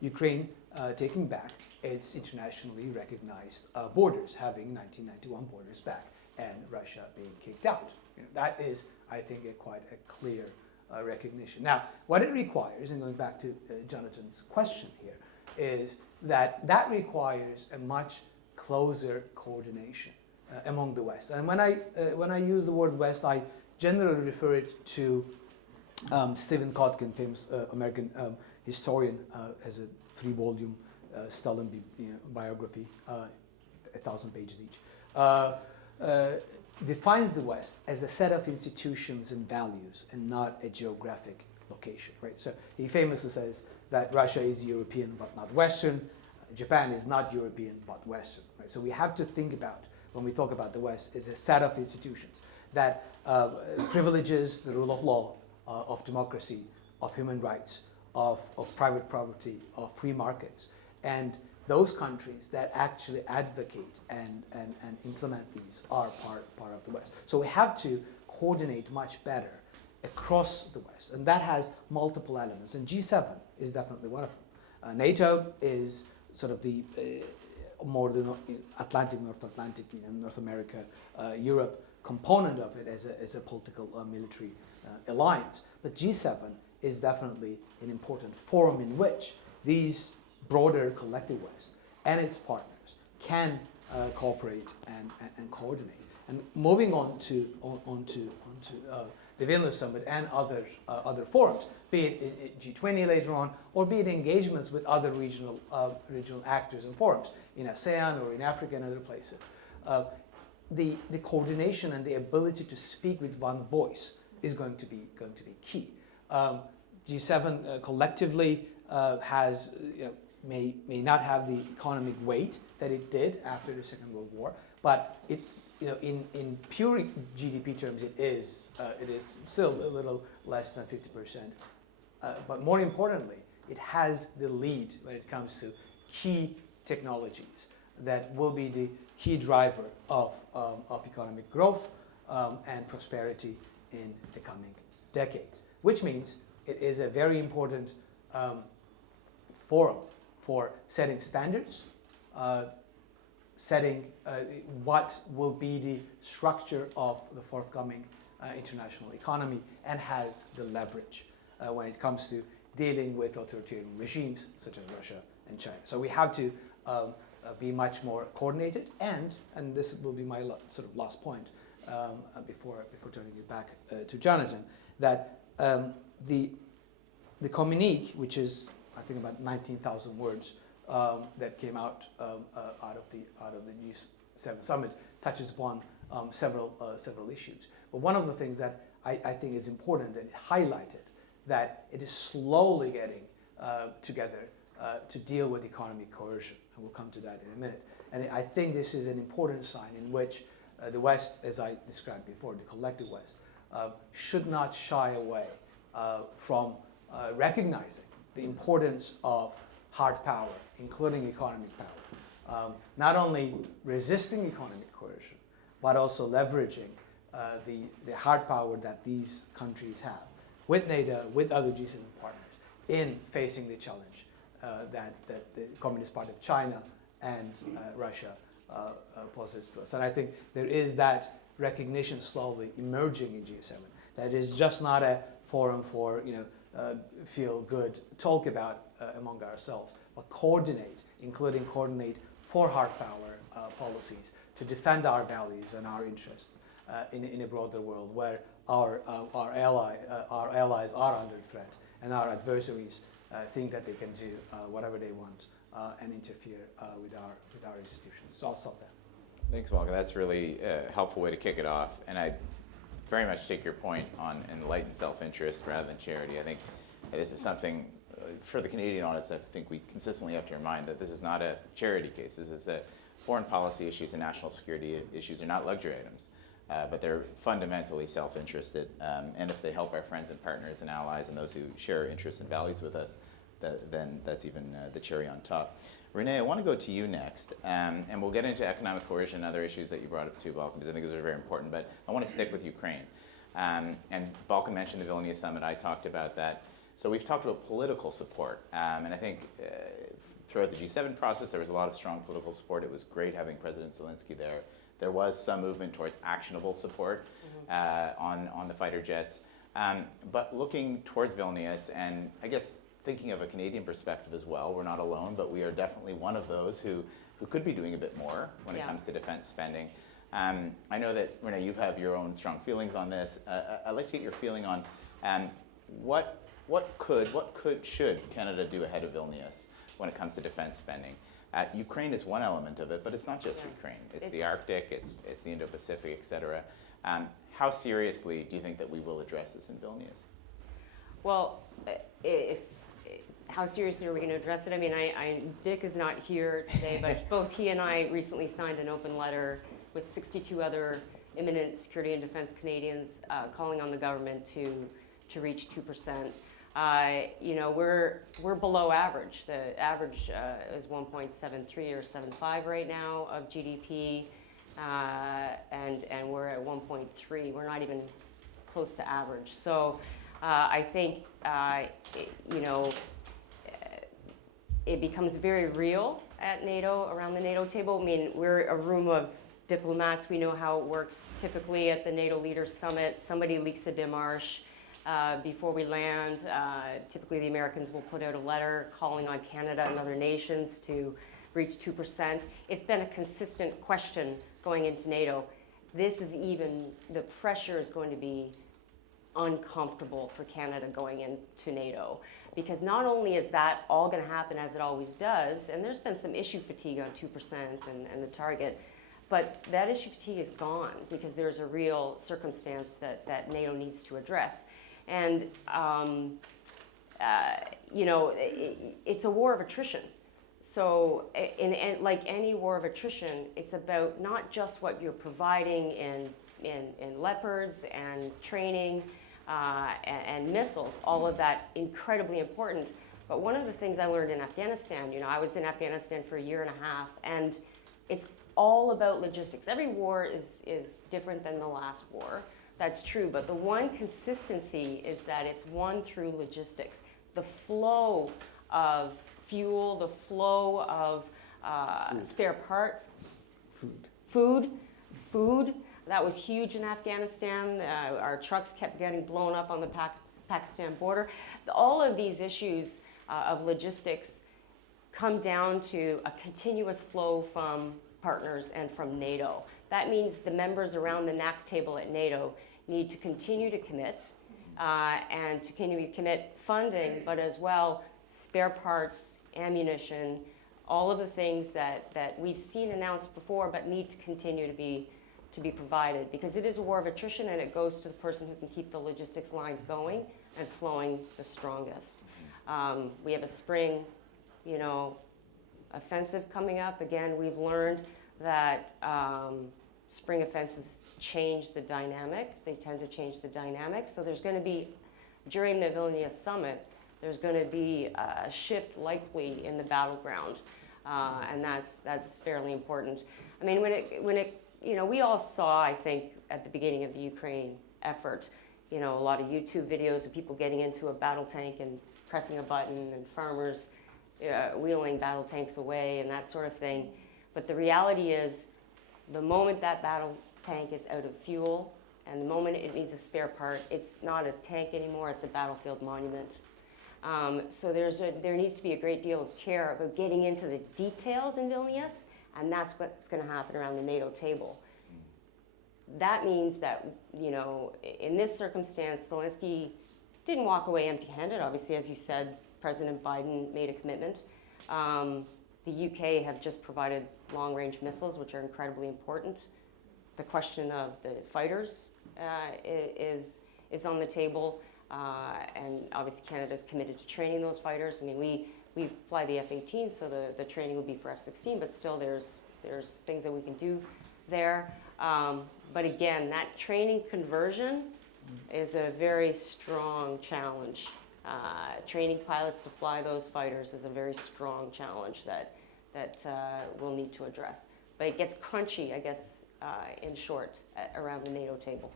Ukraine taking back its internationally recognized borders, having 1991 borders back, and Russia being kicked out. That is, I think, quite a clear recognition. Now, what it requires, and going back to Jonathan's question here, is that requires a much closer coordination among the West. And when I use the word West, I generally refer it to Stephen Kotkin, famous American historian, has a 3-volume Stalin biography, 1,000 pages each. Defines the West as a set of institutions and values and not a geographic location, right? So he famously says that Russia is European but not Western, Japan is not European but Western, right? So we have to think about, when we talk about the West, is a set of institutions that privileges the rule of law, of democracy, of human rights, of private property, of free markets, and those countries that actually advocate and implement these are part of the West. So we have to coordinate much better across the West, and that has multiple elements, and G7 is definitely one of them. NATO is sort of the more the Atlantic, North Atlantic, North America, Europe component of it as a political military alliance. But G7 is definitely an important forum in which these broader collective West and its partners can cooperate and coordinate. And moving on to the Vilnius Summit and other forums, be it G20 later on, or be it engagements with other regional actors and forums in ASEAN or in Africa and other places. The coordination and the ability to speak with one voice is going to be key. G7 collectively has may not have the economic weight that it did after the Second World War, but it in pure GDP terms it is still a little less than 50%. But more importantly, it has the lead when it comes to key technologies that will be the key driver of economic growth and prosperity in the coming decades, which means it is a very important forum for setting standards, setting what will be the structure of the forthcoming international economy, and has the leverage when it comes to dealing with authoritarian regimes such as Russia and China. So we have to be much more coordinated, and this will be my sort of last point before turning it back to Jonathan, that the communique, which is I think about 19,000 words, that came out of the G7 summit, touches upon several issues. But one of the things that I think is important and highlighted, that it is slowly getting together to deal with economic coercion, and we'll come to that in a minute. And I think this is an important sign in which the West, as I described before, the collective West, should not shy away from recognizing the importance of hard power, including economic power. Not only resisting economic coercion, but also leveraging the hard power that these countries have with NATO, with other G7 partners, in facing the challenge that the Communist Party of China and Russia poses to us. And I think there is that recognition slowly emerging in G7, that it is just not a forum for feel good talk about among ourselves, but coordinate, including coordinate for hard power policies to defend our values and our interests in a broader world where our allies are under threat and our adversaries think that they can do whatever they want and interfere with our institutions. So I'll stop there. Thanks, Volker. That's really a helpful way to kick it off. And I very much take your point on enlightened self-interest rather than charity. I think this is something, for the Canadian audience, I think we consistently have to remind that this is not a charity case. This is that foreign policy issues and national security issues are not luxury items, but they're fundamentally self-interested. And if they help our friends and partners and allies and those who share interests and values with us, then that's even the cherry on top. Renee, I want to go to you next, and we'll get into economic coercion and other issues that you brought up too, Balkan, because I think those are very important, but I want to stick with Ukraine. And Balkan mentioned the Vilnius summit, I talked about that. So we've talked about political support, and I think throughout the G7 process, there was a lot of strong political support. It was great having President Zelensky there. There was some movement towards actionable support on the fighter jets. But looking towards Vilnius, and I guess thinking of a Canadian perspective as well, we're not alone, but we are definitely one of those who could be doing a bit more when it comes to defense spending. I know that, Renee, you have your own strong feelings on this. I'd like to get your feeling on what should Canada do ahead of Vilnius when it comes to defense spending? Ukraine is one element of it, but it's not just Ukraine. It's the Arctic, it's the Indo-Pacific, et cetera. How seriously do you think that we will address this in Vilnius? Well, how seriously are we going to address it? I mean, Dick is not here today, but both he and I recently signed an open letter with 62 other eminent security and defense Canadians calling on the government to reach 2%. We're below average. The average is 1.73 or 75 right now of GDP, and we're at 1.3. We're not even close to average. So I think it becomes very real at NATO, around the NATO table. I mean, we're a room of diplomats. We know how it works. Typically at the NATO Leaders Summit, somebody leaks a démarche before we land. Typically the Americans will put out a letter calling on Canada and other nations to reach 2%. It's been a consistent question going into NATO. The pressure is going to be uncomfortable for Canada going into NATO, because not only is that all going to happen as it always does, and there's been some issue fatigue on 2% and the target, but that issue fatigue is gone because there's a real circumstance that NATO needs to address. And, it's a war of attrition. So like any war of attrition, it's about not just what you're providing in Leopards and training and missiles, all of that incredibly important. But one of the things I learned in Afghanistan, I was in Afghanistan for a year and a half, and it's all about logistics. Every war is different than the last war. That's true, but the one consistency is that it's won through logistics. The flow of fuel, the flow of spare parts, food. That was huge in Afghanistan. Our trucks kept getting blown up on the Pakistan border. All of these issues of logistics come down to a continuous flow from partners and from NATO. That means the members around the NAC table at NATO need to continue to commit and to continue to commit funding, but as well spare parts, ammunition, all of the things that we've seen announced before but need to continue to be to be provided, because it is a war of attrition, and it goes to the person who can keep the logistics lines going and flowing the strongest. We have a spring, offensive coming up. Again, we've learned that spring offensives change the dynamic. They tend to change the dynamic. So there's going to be, during the Vilnius summit, there's going to be a shift likely in the battleground, and that's fairly important. I mean, we all saw, I think, at the beginning of the Ukraine effort, a lot of YouTube videos of people getting into a battle tank and pressing a button, and farmers wheeling battle tanks away and that sort of thing. But the reality is, the moment that battle tank is out of fuel and the moment it needs a spare part, it's not a tank anymore, it's a battlefield monument. So there needs to be a great deal of care about getting into the details in Vilnius, and that's what's going to happen around the NATO table. That means that, in this circumstance, Zelensky didn't walk away empty-handed. Obviously, as you said, President Biden made a commitment. The UK have just provided long-range missiles, which are incredibly important. The question of the fighters is on the table, and obviously Canada is committed to training those fighters. I mean, we fly the F-18, so the training would be for F-16, but still there's things that we can do there. But again, that training conversion is a very strong challenge. Training pilots to fly those fighters is a very strong challenge that we'll need to address. But it gets crunchy, I guess, in short, around the NATO table.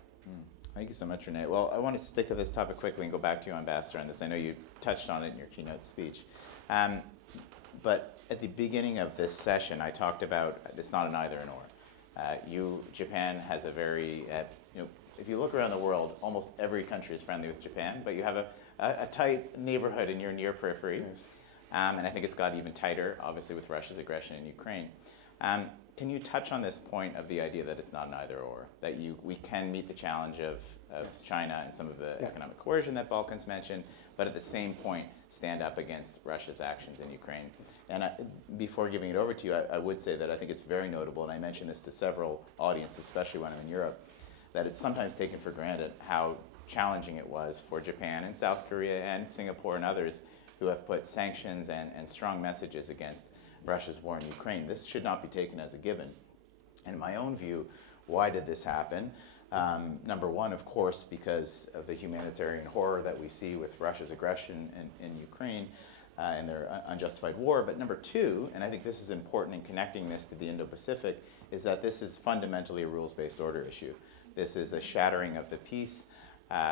Thank you so much, Renee. Well, I want to stick with this topic quickly and go back to you, Ambassador, on this. I know you touched on it in your keynote speech. But at the beginning of this session, I talked about it's not an either and or. Japan has a very, if you look around the world, almost every country is friendly with Japan, but you have a tight neighborhood in your near periphery. Yes. And I think it's got even tighter, obviously, with Russia's aggression in Ukraine. Can you touch on this point of the idea that it's not an either or, that we can meet the challenge of China and some of the economic coercion that Balkans mentioned, but at the same point stand up against Russia's actions in Ukraine? And before giving it over to you, I would say that I think it's very notable, and I mentioned this to several audiences, especially when I'm in Europe, that it's sometimes taken for granted how challenging it was for Japan and South Korea and Singapore and others who have put sanctions and strong messages against Russia's war in Ukraine. This should not be taken as a given. And in my own view, why did this happen? Number one, of course, because of the humanitarian horror that we see with Russia's aggression in Ukraine and their unjustified war. But number two, and I think this is important in connecting this to the Indo-Pacific, is that this is fundamentally a rules-based order issue. This is a shattering of the peace.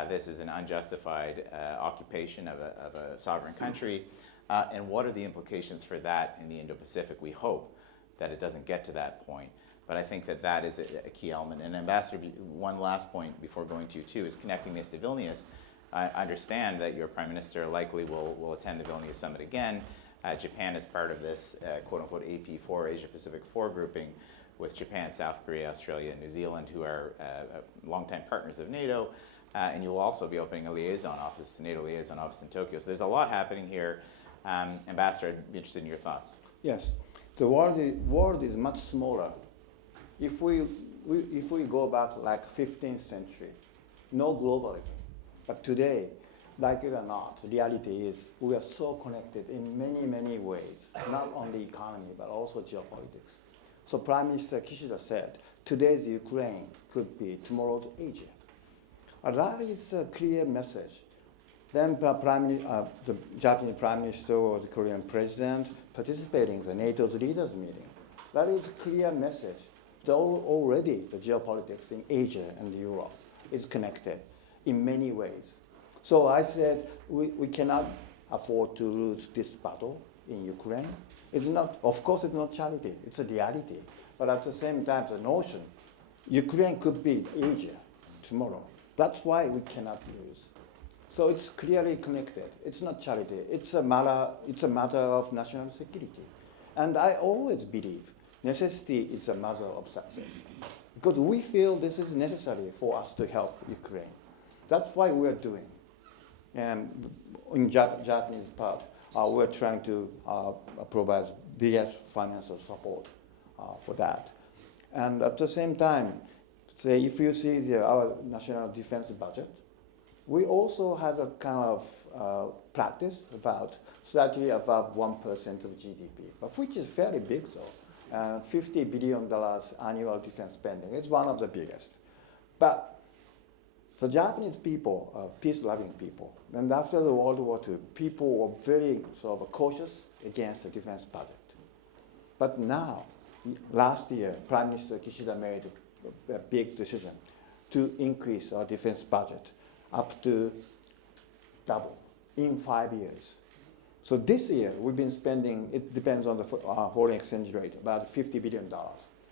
This is an unjustified occupation of a sovereign country. And what are the implications for that in the Indo-Pacific? We hope that it doesn't get to that point. But I think that is a key element. And Ambassador, one last point before going to you too is connecting this to Vilnius. I understand that your Prime Minister likely will attend the Vilnius summit again. Japan is part of this quote-unquote AP4, Asia-Pacific 4 grouping with Japan, South Korea, Australia, and New Zealand, who are longtime partners of NATO. And you will also be opening a liaison office, NATO liaison office in Tokyo. So there's a lot happening here. Ambassador, I'd be interested in your thoughts. Yes, the world is much smaller. If we go back like 15th century, no globalism. But today, like it or not, reality is we are so connected in many, many ways, not only economy, but also geopolitics. So Prime Minister Kishida said, today's Ukraine could be tomorrow's Asia. That is a clear message. Then the Japanese Prime Minister or the Korean President participating in the NATO's leaders meeting. That is a clear message. Already the geopolitics in Asia and Europe is connected in many ways. So I said we cannot afford to lose this battle in Ukraine. It's not, of course, it's not charity. It's a reality. But at the same time, the notion, Ukraine could be Asia tomorrow. That's why we cannot lose. So it's clearly connected. It's not charity. It's a matter of national security. And I always believe necessity is a mother of success. Because we feel this is necessary for us to help Ukraine. That's why we're doing. And in Japanese part, we're trying to provide biggest financial support for that. And at the same time, say, if you see our national defense budget, we also have a kind of practice about slightly above 1% of GDP, but which is fairly big, so $50 billion annual defense spending. It's one of the biggest. But the Japanese people are peace-loving people, and after the World War II, people were very sort of cautious against the defense budget. But now, last year, Prime Minister Kishida made a big decision to increase our defense budget up to double in 5 years. So this year, we've been spending, it depends on the foreign exchange rate, about $50 billion.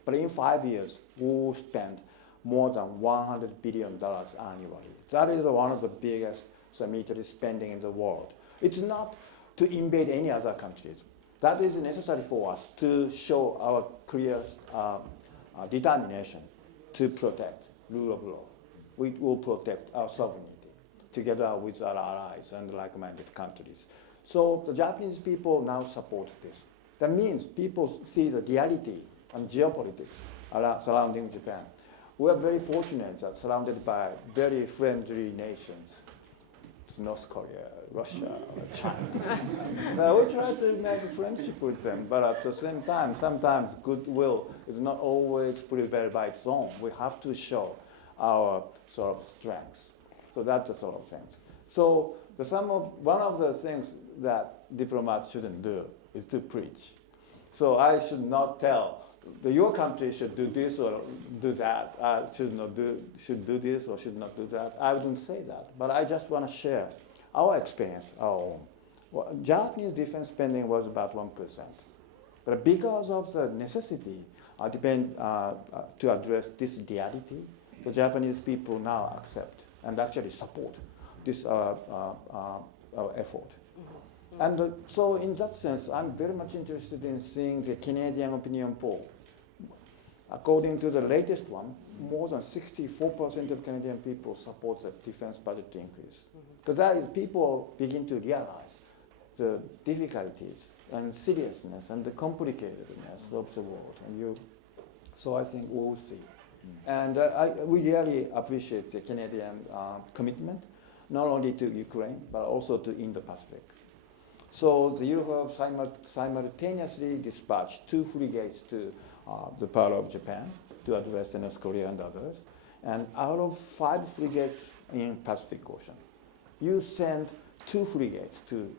But in 5 years, we'll spend more than $100 billion annually. That is one of the biggest military spending in the world. It's not to invade any other countries. That is necessary for us to show our clear determination to protect rule of law. We will protect our sovereignty together with our allies and like-minded countries. So the Japanese people now support this. That means people see the reality and geopolitics surrounding Japan. We are very fortunate that surrounded by very friendly nations. It's North Korea, Russia, China. Now, we try to make friendship with them, but at the same time, sometimes goodwill is not always prevailed by its own. We have to show our sort of strengths. So that's the sort of things. So one of the things that diplomats shouldn't do is to preach. So I should not tell your country should do this or do that, should do this or should not do that. I wouldn't say that, but I just want to share our experience, our own. Well, Japanese defense spending was about 1%, but because of the necessity to address this reality, the Japanese people now accept and actually support this effort. And so in that sense, I'm very much interested in seeing the Canadian opinion poll. According to the latest one, more than 64% of Canadian people support the defense budget increase. Because that is people begin to realize the difficulties and seriousness and the complicatedness of the world. So I think we will see. And we really appreciate the Canadian commitment, not only to Ukraine, but also to Indo-Pacific. So the U.S. have simultaneously dispatched 2 frigates to the power of Japan to address North Korea and others. And out of 5 frigates in Pacific Ocean, you send 2 frigates to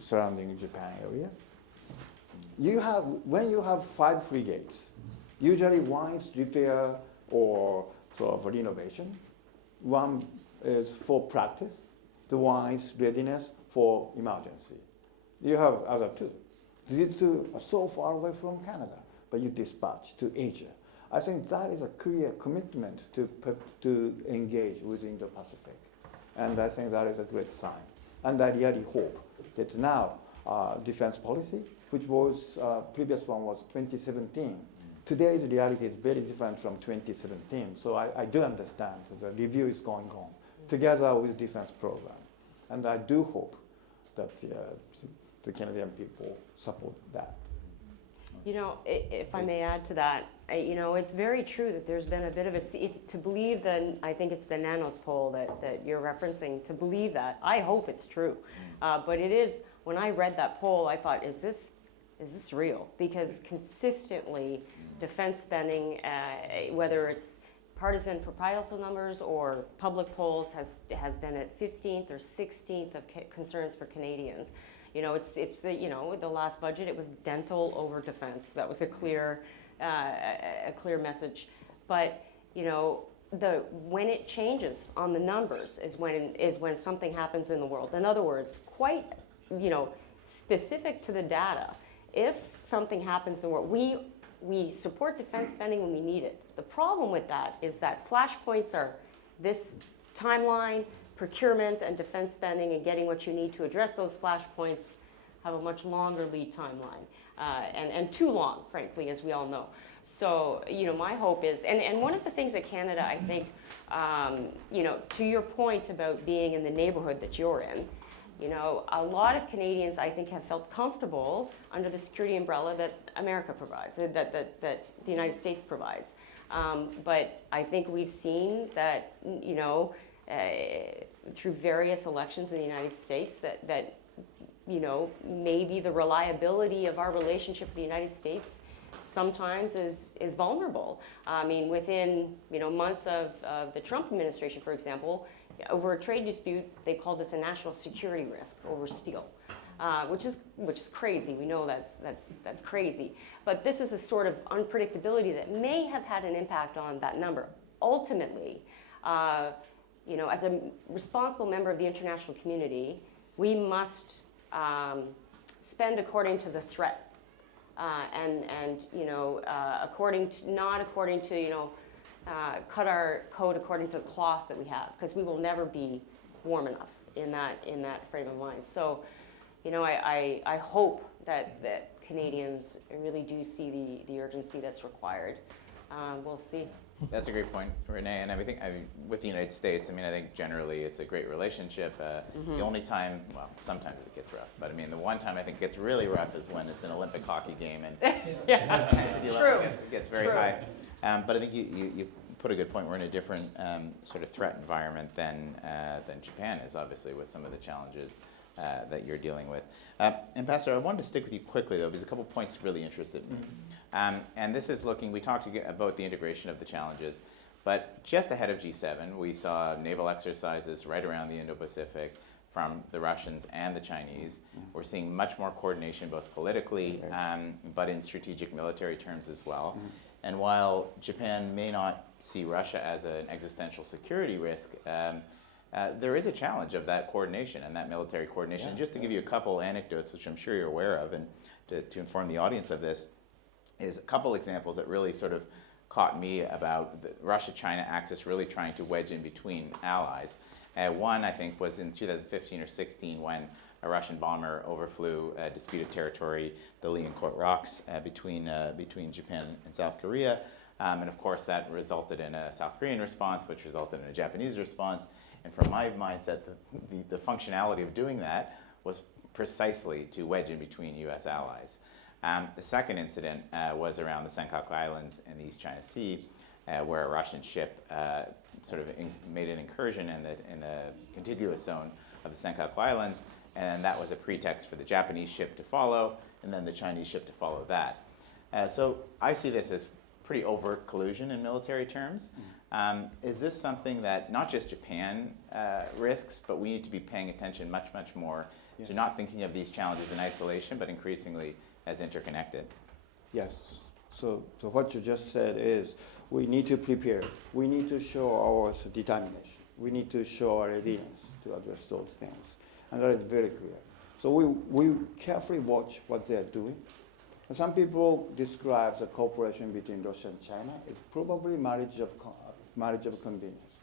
surrounding Japan area. When you have 5 frigates, usually one is repair or sort of renovation. One is for practice. The one is readiness for emergency. You have other 2. These 2 are so far away from Canada, but you dispatch to Asia. I think that is a clear commitment to engage with Indo-Pacific. And I think that is a great sign. And I really hope that now defense policy, which was, previous one was 2017. Today's reality is very different from 2017. So I do understand that the review is going on together with the defense program. And I do hope that the Canadian people support that. You know, if I may add to that, you know, it's very true that there's been a bit of to believe I think it's the Nanos poll that you're referencing, to believe that, I hope it's true. But it is, when I read that poll, I thought, is this real? Because consistently, defense spending, whether it's partisan proprietary numbers or public polls, has been at 15th or 16th of concerns for Canadians. You know, it's the last budget, it was dental over defense. That was a clear message. But, you know, when it changes on the numbers is when something happens in the world. In other words, quite, you know, specific to the data. If something happens in the world, we support defense spending when we need it. The problem with that is that flashpoints are this timeline, procurement and defense spending, and getting what you need to address those flashpoints have a much longer lead timeline, and too long, frankly, as we all know. So, you know, my hope is, and one of the things that Canada, I think, you know, to your point about being in the neighborhood that you're in, you know, a lot of Canadians, I think, have felt comfortable under the security umbrella that America provides, that the United States provides. But I think we've seen that, through various elections in the United States, that maybe the reliability of our relationship with the United States sometimes is vulnerable. I mean, within months of the Trump administration, for example, over a trade dispute, they called this a national security risk over steel, which is crazy. We know that's crazy. But this is a sort of unpredictability that may have had an impact on that number. Ultimately, as a responsible member of the international community, we must spend according to the threat. Not according to cut our coat according to the cloth that we have, because we will never be warm enough in that frame of mind. So, I hope that Canadians really do see the urgency that's required. We'll see. That's a great point, Renee. And with the United States, I think generally it's a great relationship. The only time, well, sometimes it gets rough, but the one time I think it gets really rough is when it's an Olympic hockey game and Yeah. intensity level gets very high. But I think you put a good point. We're in a different sort of threat environment than Japan is, obviously, with some of the challenges that you're dealing with. Ambassador, I wanted to stick with you quickly, though, because a couple points really interested me. And this is we talked about the integration of the challenges, but just ahead of G7, we saw naval exercises right around the Indo-Pacific from the Russians and the Chinese. We're seeing much more coordination, both politically, but in strategic military terms as well. And while Japan may not see Russia as an existential security risk, there is a challenge of that coordination and that military coordination. Just to give you a couple anecdotes, which I'm sure you're aware of, and to inform the audience of this, is a couple examples that really sort of caught me about the Russia-China axis really trying to wedge in between allies. One, I think, was in 2015 or 16 when a Russian bomber overflew disputed territory, the Liancourt Rocks, between Japan and South Korea. And of course, that resulted in a South Korean response, which resulted in a Japanese response. And from my mindset, the functionality of doing that was precisely to wedge in between U.S. allies. The second incident was around the Senkaku Islands in the East China Sea, where a Russian ship made an incursion in the contiguous zone of the Senkaku Islands, and that was a pretext for the Japanese ship to follow, and then the Chinese ship to follow that. So I see this as pretty overt collusion in military terms. Is this something that not just Japan risks, but we need to be paying attention much, much more to not thinking of these challenges in isolation, but increasingly as interconnected? Yes. So what you just said is we need to prepare. We need to show our determination. We need to show our readiness to address those things. And that is very clear. So we carefully watch what they're doing. And some people describe the cooperation between Russia and China as probably marriage of convenience.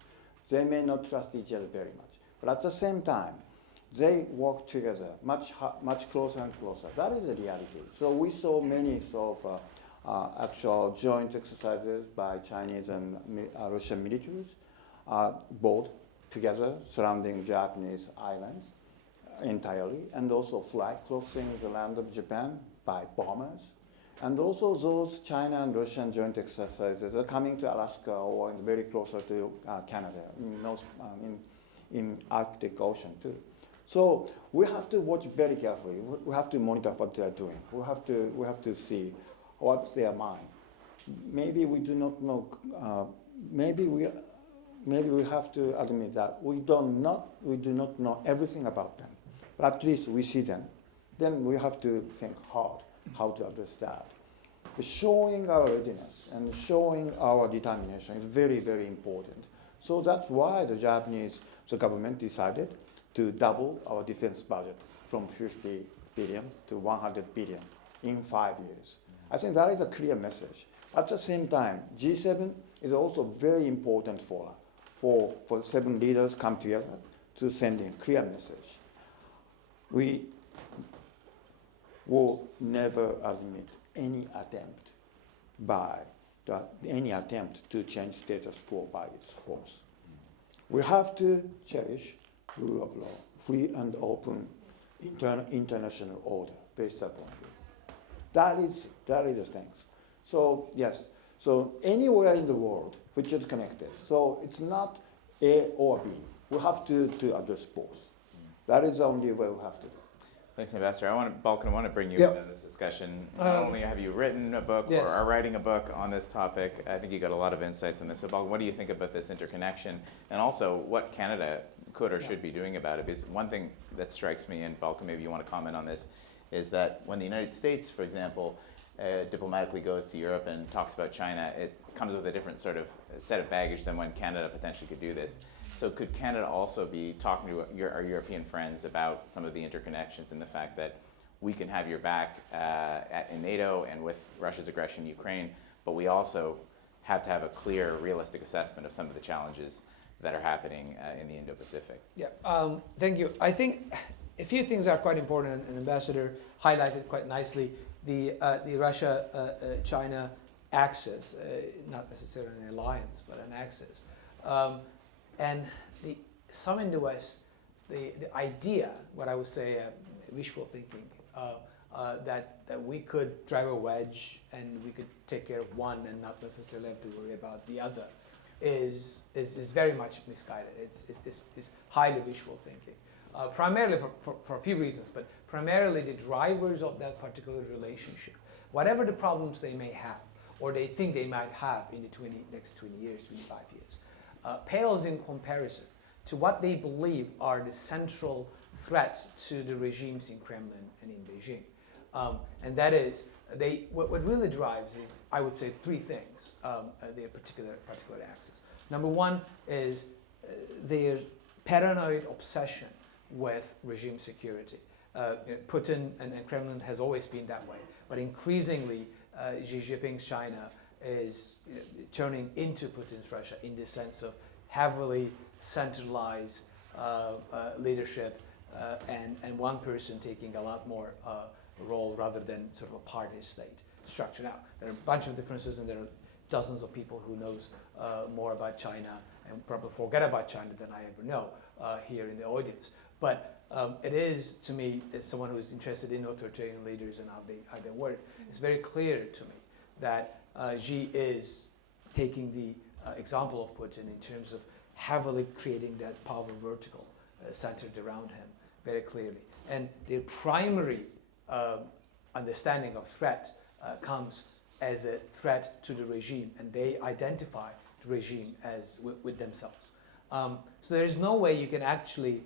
They may not trust each other very much. But at the same time, they work together much closer and closer. That is the reality. So we saw many sort of actual joint exercises by Chinese and Russian militaries, both together surrounding Japanese islands entirely, and also flight crossing the land of Japan by bombers. And also those China and Russian joint exercises are coming to Alaska or very closer to Canada, in Arctic Ocean too. So we have to watch very carefully. We have to monitor what they are doing. We have to see what's their mind. Maybe we do not know. Maybe we have to admit that we do not know everything about them. But at least we see them. Then we have to think hard how to address that. Showing our readiness and showing our determination is very, very important. So that's why the government decided to double our defense budget from 50 billion to 100 billion in 5 years. I think that is a clear message. At the same time, G7 is also very important for 7 leaders come together to send a clear message. We will never admit any attempt to change status quo by its force. We have to cherish rule of law, free and open international order based upon it. That is the thing. So yes, So anywhere in the world which is connected. So it's not A or B. We have to address both. That is the only way we have to. Thanks, Ambassador. Balkan, I want to bring you Yep. into this discussion. Not only have you written a book Yes. or are writing a book on this topic, I think you got a lot of insights on this. So, Balkan, what do you think about this interconnection, and also what Canada could or should be doing about it? Because one thing that strikes me, and Balkan, maybe you want to comment on this, is that when the United States, for example, diplomatically goes to Europe and talks about China, it comes with a different sort of set of baggage than when Canada potentially could do this. So could Canada also be talking to our European friends about some of the interconnections and the fact that we can have your back in NATO and with Russia's aggression in Ukraine, but we also have to have a clear, realistic assessment of some of the challenges that are happening in the Indo-Pacific? Yeah, thank you. I think a few things are quite important, and Ambassador highlighted quite nicely the Russia-China axis, not necessarily an alliance, but an axis. And some in the West, the idea, what I would say, wishful thinking, that we could drive a wedge and we could take care of one and not necessarily have to worry about the other, is very much misguided. It's highly wishful thinking. Primarily for a few reasons, but primarily the drivers of that particular relationship, whatever the problems they may have, or they think they might have in the next 20 years, 25 years, pales in comparison to what they believe are the central threat to the regimes in Kremlin and in Beijing. And that is, what really drives is, I would say, three things, their particular axis. Number one is their paranoid obsession with regime security. Putin and Kremlin has always been that way, but increasingly Xi Jinping's China is turning into Putin's Russia in the sense of heavily centralized leadership and one person taking a lot more role rather than sort of a party state structure. Now, there are a bunch of differences, and there are dozens of people who knows more about China and probably forget about China than I ever know here in the audience. But it is, to me, as someone who is interested in authoritarian leaders and how they work, it's very clear to me that Xi is taking the example of Putin in terms of heavily creating that power vertical centered around him very clearly. And their primary understanding of threat comes as a threat to the regime, and they identify the regime as with themselves. So there is no way you can actually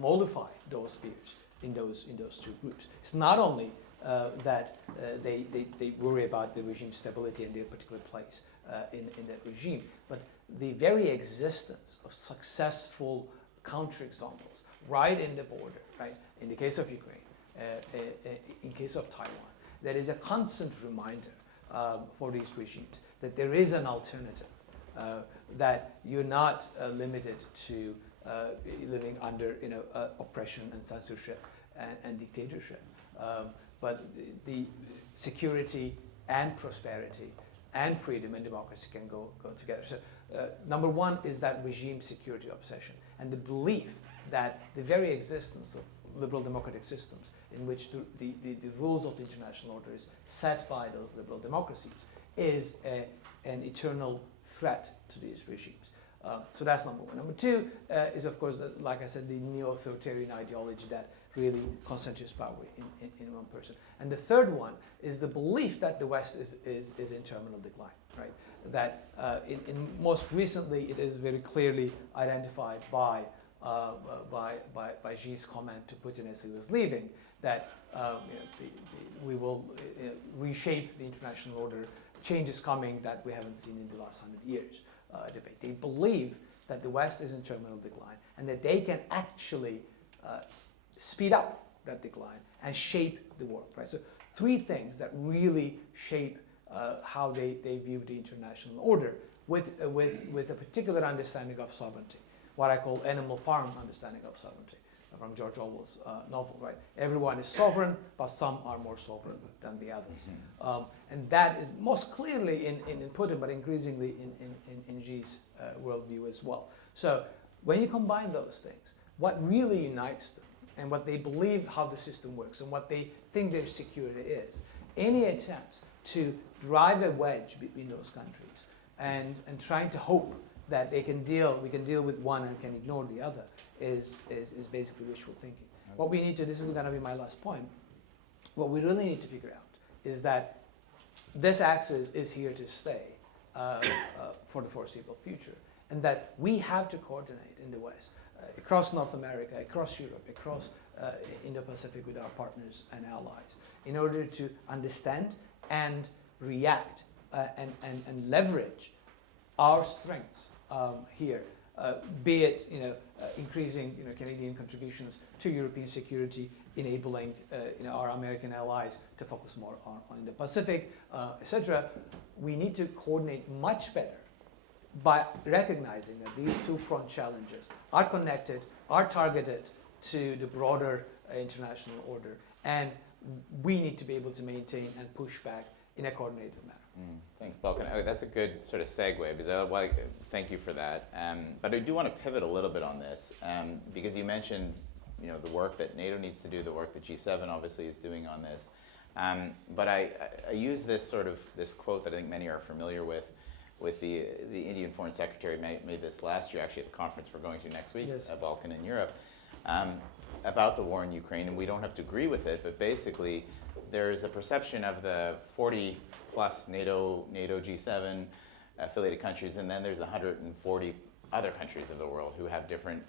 mollify those fears in those two groups. It's not only that they worry about the regime stability and their particular place in that regime, but the very existence of successful counterexamples right in the border, right? In the case of Ukraine, in case of Taiwan, there is a constant reminder for these regimes that there is an alternative, that you're not limited to living under oppression and censorship and dictatorship, but the security and prosperity and freedom and democracy can go together. So number one is that regime security obsession and the belief that the very existence of liberal democratic systems in which the rules of the international order is set by those liberal democracies is an eternal threat to these regimes. So that's number one. Number two is, of course, like I said, the neo-authoritarian ideology that really concentrates power in one person. And the third one is the belief that the West is in terminal decline, right? That in most recently it is very clearly identified by Xi's comment to Putin as he was leaving, that we will reshape the international order. Change is coming that we haven't seen in the last 100 years. Debate. They believe that the West is in terminal decline and that they can actually speed up that decline and shape the world. Right. So three things that really shape how they view the international order with a particular understanding of sovereignty, what I call animal farm understanding of sovereignty from George Orwell's novel. Right. Everyone is sovereign, but some are more sovereign than the others. And that is most clearly in Putin, but increasingly in Xi's worldview as well. So when you combine those things, what really unites them and what they believe how the system works and what they think their security is, any attempts to drive a wedge between those countries and trying to hope that we can deal with one and can ignore the other is basically wishful thinking. What we need to, this is going to be my last point, what we really need to figure out is that this axis is here to stay for the foreseeable future, and that we have to coordinate in the West, across North America, across Europe, across Indo-Pacific with our partners and allies, in order to understand and react and leverage our strengths here, be it increasing Canadian contributions to European security, enabling our American allies to focus more on the Pacific, etc. We need to coordinate much better by recognizing that these two front challenges are connected, are targeted to the broader international order, and we need to be able to maintain and push back in a coordinated manner. Thanks, Balkan. That's a good sort of segue, because thank you for that. But I do want to pivot a little bit on this, because you mentioned the work that NATO needs to do, the work that G7 obviously is doing on this. But I use this quote that I think many are familiar with the Indian Foreign Secretary made this last year, actually at the conference we're going to next week, Yes. Balkan in Europe, about the war in Ukraine, and we don't have to agree with it, but basically there's a perception of the 40 plus NATO G7 affiliated countries, and then there's 140 other countries of the world who have different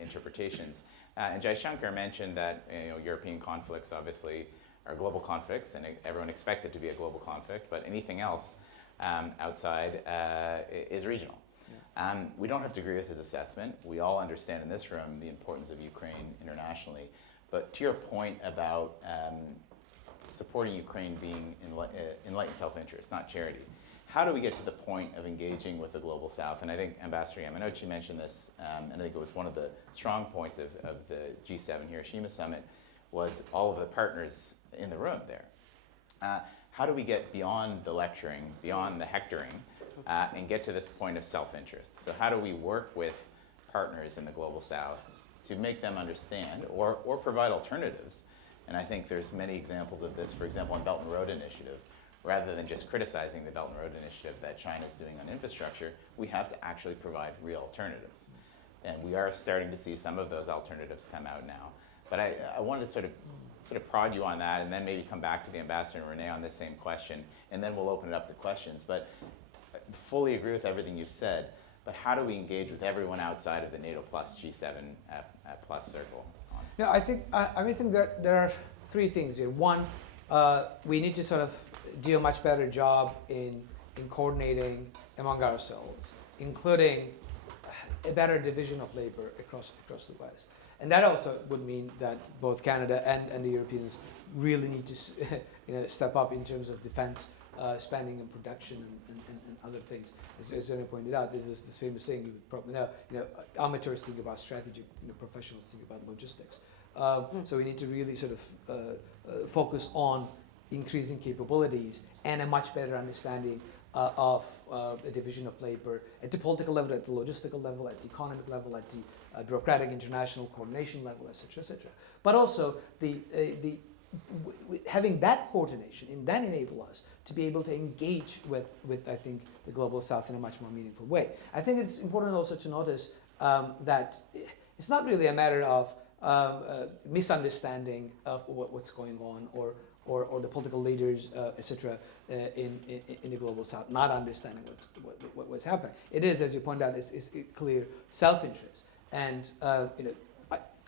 interpretations. And Jaishankar mentioned that European conflicts obviously are global conflicts, and everyone expects it to be a global conflict, but anything else outside is regional. Yeah. We don't have to agree with his assessment. We all understand in this room the importance of Ukraine internationally. But to your point about supporting Ukraine being enlightened self-interest, not charity, how do we get to the point of engaging with the global South? And I think Ambassador Yamanochi mentioned this, and I think it was one of the strong points of the G7 Hiroshima summit was all of the partners in the room there. How do we get beyond the lecturing, beyond the hectoring, and get to this point of self-interest? So how do we work with partners in the global South to make them understand or provide alternatives? And I think there's many examples of this, for example, on Belt and Road Initiative. Rather than just criticizing the Belt and Road Initiative that China is doing on infrastructure, we have to actually provide real alternatives. And we are starting to see some of those alternatives come out now. But I wanted to sort of prod you on that, and then maybe come back to the Ambassador and Renee on this same question, and then we'll open it up to questions. But I fully agree with everything you've said, but how do we engage with everyone outside of the NATO plus G7 plus circle? Yeah, I think there are three things here. One, we need to sort of do a much better job in coordinating among ourselves, including a better division of labor across the West. And that also would mean that both Canada and the Europeans really need to step up in terms of defense spending and production and other things. As Zena pointed out, there's this famous saying you would probably know, amateurs think about strategy, professionals think about logistics. So we need to really sort of focus on increasing capabilities and a much better understanding of the division of labor at the political level, at the logistical level, at the economic level, at the bureaucratic international coordination level, etc., etc. But also having that coordination and that enable us to be able to engage with I think the global South in a much more meaningful way. I think it's important also to notice that it's not really a matter of misunderstanding of what's going on or the political leaders, etc., in the global South not understanding what's happening. It is, as you point out, is clear self-interest, and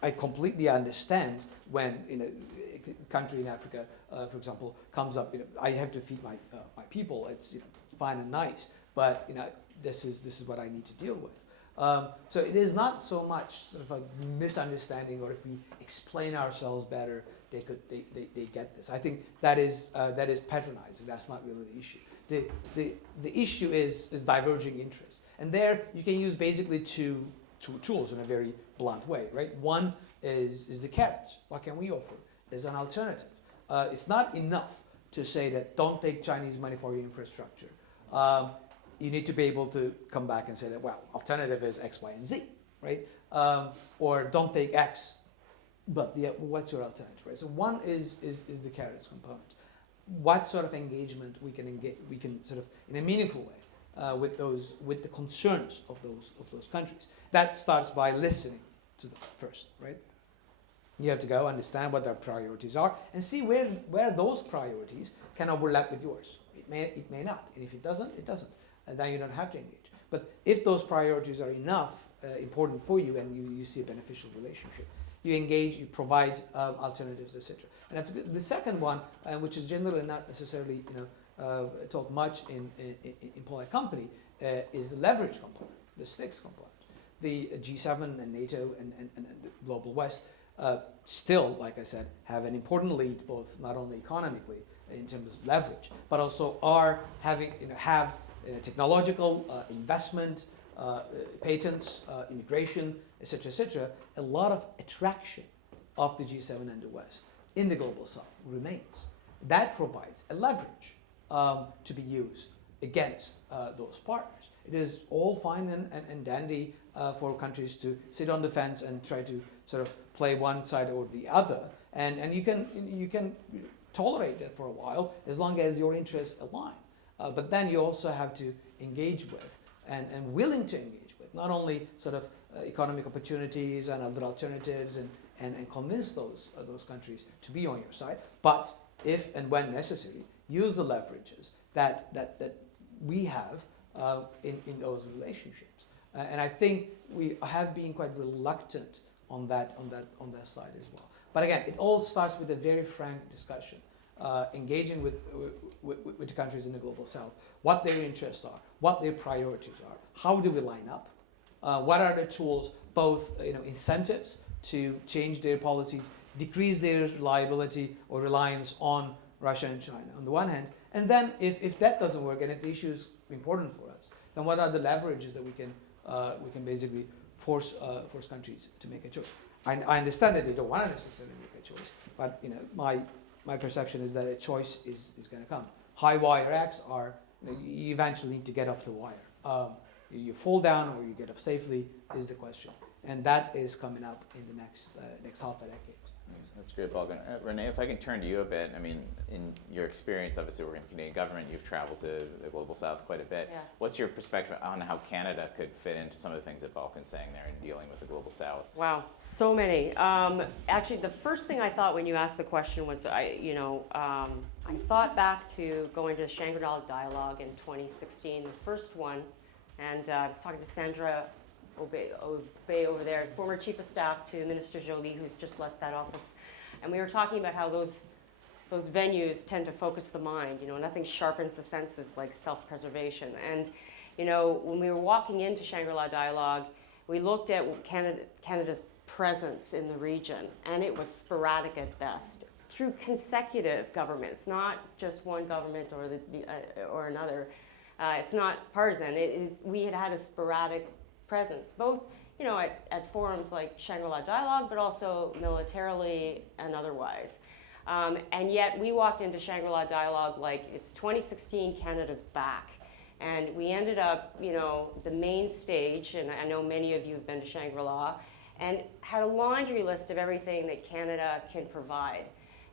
I completely understand when a country in Africa, for example, comes up. I have to feed my people. It's fine and nice, but this is what I need to deal with. So it is not so much sort of a misunderstanding, or if we explain ourselves better, they get this. I think that is patronizing. That's not really the issue. The issue is diverging interests, and there you can use basically two tools in a very blunt way, right? One is the carrot. What can we offer as an alternative? It's not enough to say that don't take Chinese money for your infrastructure. You need to be able to come back and say that, well, alternative is X, Y, and Z, right? Or don't take X, but what's your alternative, right? So one is the carrots component. what sort of engagement we can sort of in a meaningful way with the concerns of those countries. That starts by listening to them first, right? You have to go understand what their priorities are and see where those priorities can overlap with yours. It may not, and if it doesn't, it doesn't, and then you don't have to engage. But if those priorities are enough important for you and you see a beneficial relationship, you engage, you provide alternatives, etc. And the second one, which is generally not necessarily taught much in polite company, is the leverage component, the stakes component. The G7 and NATO and the global West still, like I said, have an important lead, both not only economically in terms of leverage, but also are having have technological investment, patents, immigration, etc., a lot of attraction of the G7 and the West in the global South remains. That provides a leverage to be used against those partners. It is all fine and dandy for countries to sit on the fence and try to sort of play one side or the other, and you can tolerate that for a while as long as your interests align. But then you also have to engage with and willing to engage with not only sort of economic opportunities and other alternatives and convince those countries to be on your side, but if and when necessary, use the leverages that we have in those relationships. And I think we have been quite reluctant on that side as well. But again, it all starts with a very frank discussion, engaging with the countries in the global South, what their interests are, what their priorities are, how do we line up, what are the tools, both incentives to change their policies, decrease their liability or reliance on Russia and China on the one hand, and then if that doesn't work and if the issue is important for us, then what are the leverages that we can basically force countries to make a choice. I understand that they don't want to necessarily make a choice, but my perception is that a choice is going to come. High wire acts are you eventually need to get off the wire. You fall down or you get off safely is the question, and that is coming up in the next half a decade. That's great, Balkan. Renee, if I can turn to you a bit, I mean, in your experience, obviously working in Canadian government, you've traveled to the global South quite a bit. Yeah. What's your perspective on how Canada could fit into some of the things that Balkan's saying there in dealing with the global South? Wow, so many. Actually, the first thing I thought when you asked the question was, I thought back to going to the Shangri-La Dialogue in 2016, the first one, and I was talking to Sandra Obey over there, former Chief of Staff to Minister Joly, who's just left that office. And we were talking about how those venues tend to focus the mind. Nothing sharpens the senses like self-preservation. And, when we were walking into Shangri-La Dialogue, we looked at Canada's presence in the region, and it was sporadic at best through consecutive governments, not just one government or another. It's not partisan. We had a sporadic presence, both at forums like Shangri-La Dialogue, but also militarily and otherwise. And yet we walked into Shangri-La Dialogue like it's 2016, Canada's back. And we ended up, the main stage, and I know many of you have been to Shangri-La, and had a laundry list of everything that Canada can provide.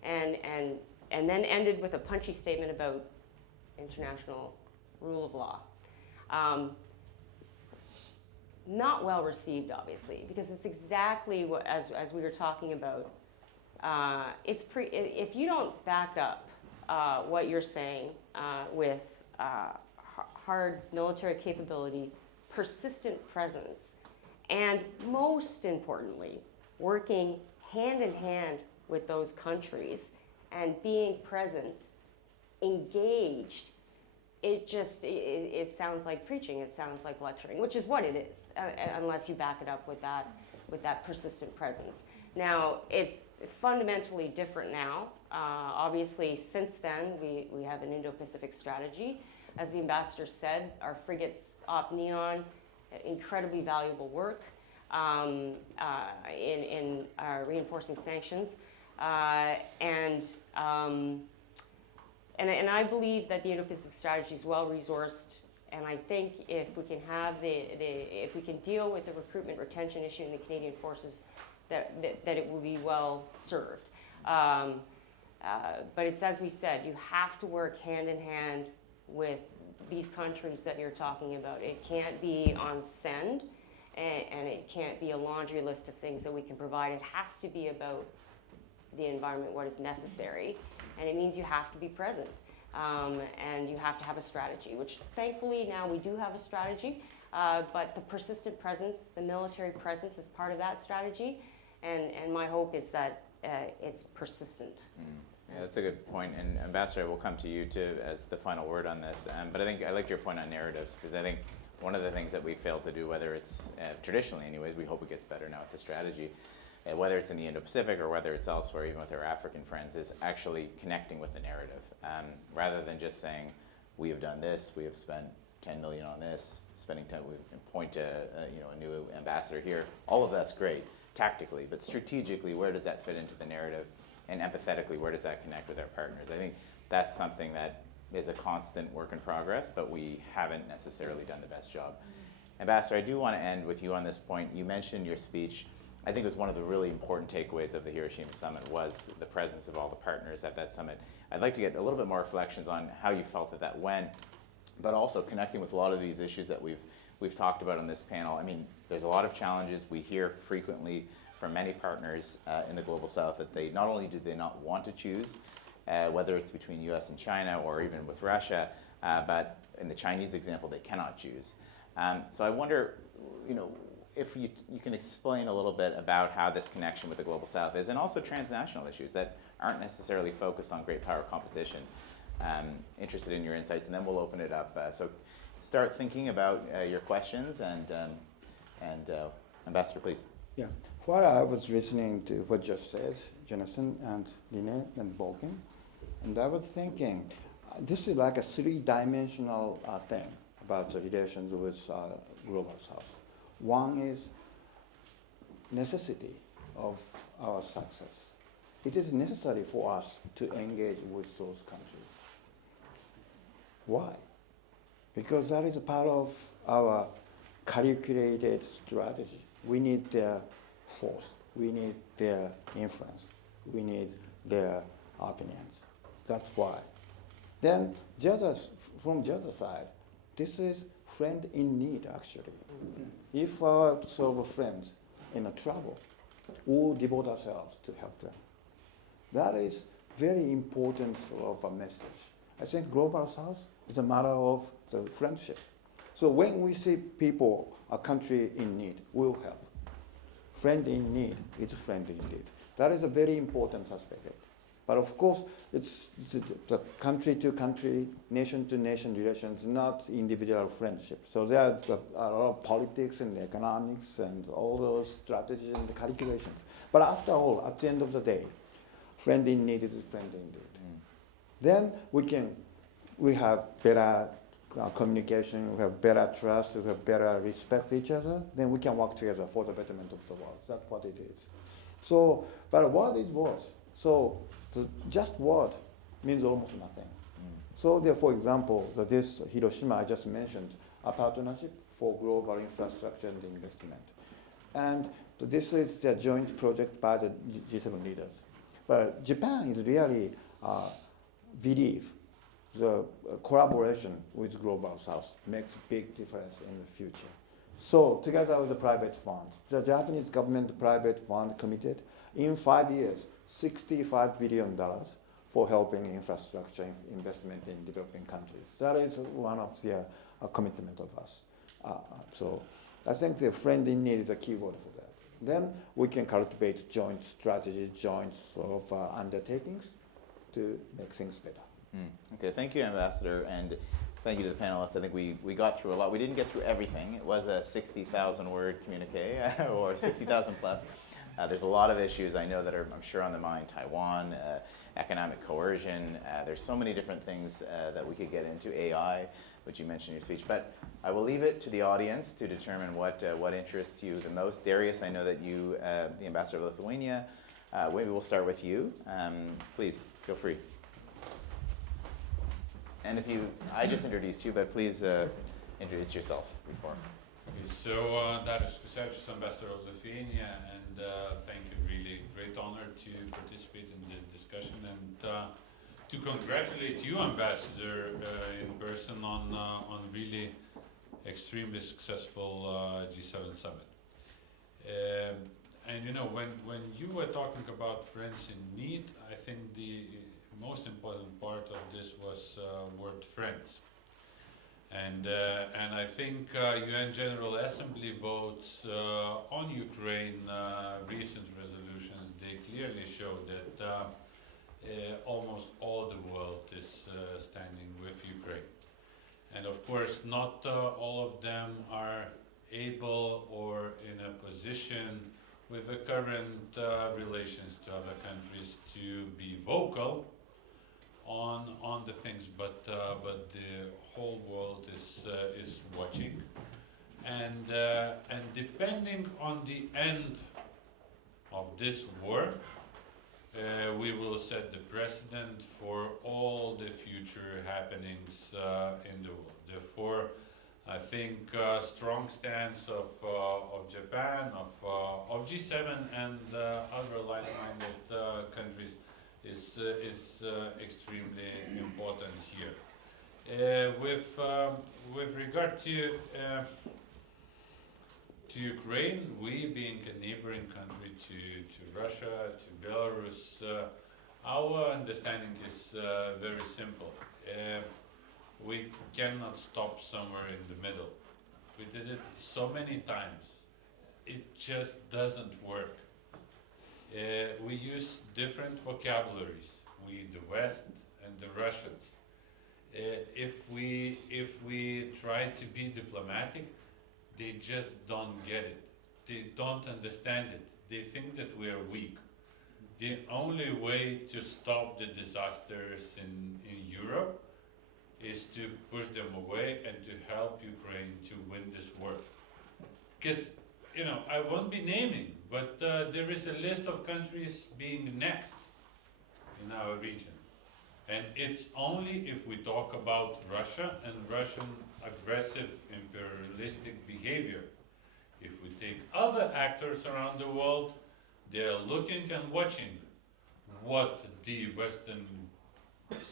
And then ended with a punchy statement about international rule of law. Not well received, obviously, because it's exactly what, as we were talking about. If you don't back up what you're saying with hard military capability, persistent presence, and most importantly, working hand in hand with those countries and being present, engaged, it sounds like preaching, it sounds like lecturing, which is what it is, unless you back it up with that persistent presence. Now, it's fundamentally different now. Obviously, since then, we have an Indo-Pacific strategy. As the ambassador said, our frigates off Neon, incredibly valuable work in reinforcing sanctions. And I believe that the Indo-Pacific strategy is well resourced, and I think if we can have if we can deal with the recruitment retention issue in the Canadian forces, that it will be well served. But it's as we said, you have to work hand in hand with these countries that you're talking about. It can't be on send, and it can't be a laundry list of things that we can provide. It has to be about the environment, what is necessary, and it means you have to be present. And you have to have a strategy, which thankfully now we do have a strategy, but the persistent presence, the military presence is part of that strategy, and my hope is that it's persistent. Yeah, that's a good point, and Ambassador, I will come to you as the final word on this, but I think I liked your point on narratives, because I think one of the things that we failed to do, whether it's traditionally anyways, we hope it gets better now with the strategy, whether it's in the Indo-Pacific or whether it's elsewhere, even with our African friends, is actually connecting with the narrative, rather than just saying, we have done this, we have spent 10 million on this, spending 10, we point to a new ambassador here. All of that's great, tactically, but strategically, where does that fit into the narrative? And empathetically, where does that connect with our partners? I think that's something that is a constant work in progress, but we haven't necessarily done the best job. Ambassador, I do want to end with you on this point. You mentioned your speech. I think it was one of the really important takeaways of the Hiroshima summit was the presence of all the partners at that summit. I'd like to get a little bit more reflections on how you felt that went, but also connecting with a lot of these issues that we've talked about on this panel. I mean, there's a lot of challenges. We hear frequently from many partners in the Global South that they not only do they not want to choose, whether it's between US and China or even with Russia, but in the Chinese example, they cannot choose. So I wonder, if you can explain a little bit about how this connection with the Global South is, and also transnational issues that aren't necessarily focused on great power competition. Interested in your insights, and then we'll open it up. So start thinking about your questions, and Ambassador, please. Yeah, while I was listening to what just said, Jonathan and Lynette and Bolkin, and I was thinking, this is like a three-dimensional thing about the relations with Global South. One is necessity of our success. It is necessary for us to engage with those countries. Why? Because that is a part of our calculated strategy. We need their force. We need their influence. We need their opinions. That's why. Then, from the other side, this is friend in need, actually. If our sort of friends in a trouble, we'll devote ourselves to help them. That is very important sort of a message. I think Global South is a matter of the friendship. So when we see people, a country in need, we'll help. Friend in need is friend in need. That is a very important aspect. But of course, it's the country-to-country, nation-to-nation relations, not individual friendship. So there are a lot of politics and economics and all those strategies and calculations. But after all, at the end of the day, friend in need is a friend in need. Then we have better communication, we have better trust, we have better respect each other, then we can work together for the betterment of the world. That's what it is. So, but word is words. So just word means almost nothing. So there, for example, this Hiroshima I just mentioned, a partnership for global infrastructure and investment. And this is a joint project by the G7 leaders. But Japan is really believe the collaboration with Global South makes a big difference in the future. So together with the private fund, the Japanese government private fund committed in 5 years, $65 billion for helping infrastructure investment in developing countries. That is one of the commitment of us. So I think the friend in need is a key word for that. Then we can cultivate joint strategy, joint sort of undertakings to make things better. Okay, thank you, Ambassador, and thank you to the panelists. I think we got through a lot. We didn't get through everything. It was a 60,000 word communique, or 60,000 plus. There's a lot of issues I know that are, I'm sure, on the mind. Taiwan, economic coercion. There's so many different things that we could get into. AI, which you mentioned in your speech. But I will leave it to the audience to determine what interests you the most. Darius, I know that you, the Ambassador of Lithuania, maybe we'll start with you. Please, feel free. And I just introduced you, but please introduce yourself before. Okay, so Darius Kusevičius, Ambassador of Lithuania, and thank you really great honor to participate in this discussion and to congratulate you, Ambassador, in person on really extremely successful G7 summit. And you know, when you were talking about friends in need, I think the most important part of this was word friends. And I think UN General Assembly votes on Ukraine, recent resolutions, they clearly show that almost all the world is standing with Ukraine. And of course, not all of them are able or in a position with the current relations to other countries to be vocal on the things, but the whole world is watching, and depending on the end of this war, we will set the precedent for all the future happenings in the world. Therefore, I think strong stance of Japan, of G7 and other like-minded countries is extremely important here. With regard to Ukraine, we being a neighboring country to Russia, to Belarus, our understanding is very simple. We cannot stop somewhere in the middle. We did it so many times. It just doesn't work. We use different vocabularies, we, the West and the Russians. If we try to be diplomatic, they just don't get it. They don't understand it. They think that we are weak. The only way to stop the disasters in Europe is to push them away and to help Ukraine to win this war. Because, you know, I won't be naming, but there is a list of countries being next in our region. And it's only if we talk about Russia and Russian aggressive imperialistic behavior. If we take other actors around the world, they are looking and watching what the Western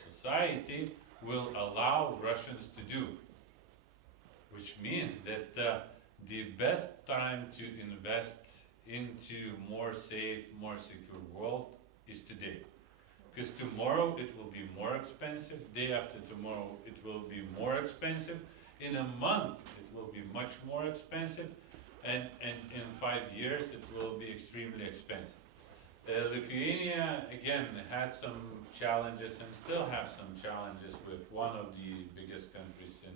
society will allow Russians to do. Which means that the best time to invest into more safe, more secure world is today. Because tomorrow it will be more expensive, day after tomorrow it will be more expensive, in a month it will be much more expensive, and in 5 years it will be extremely expensive. Lithuania again had some challenges and still have some challenges with one of the biggest countries in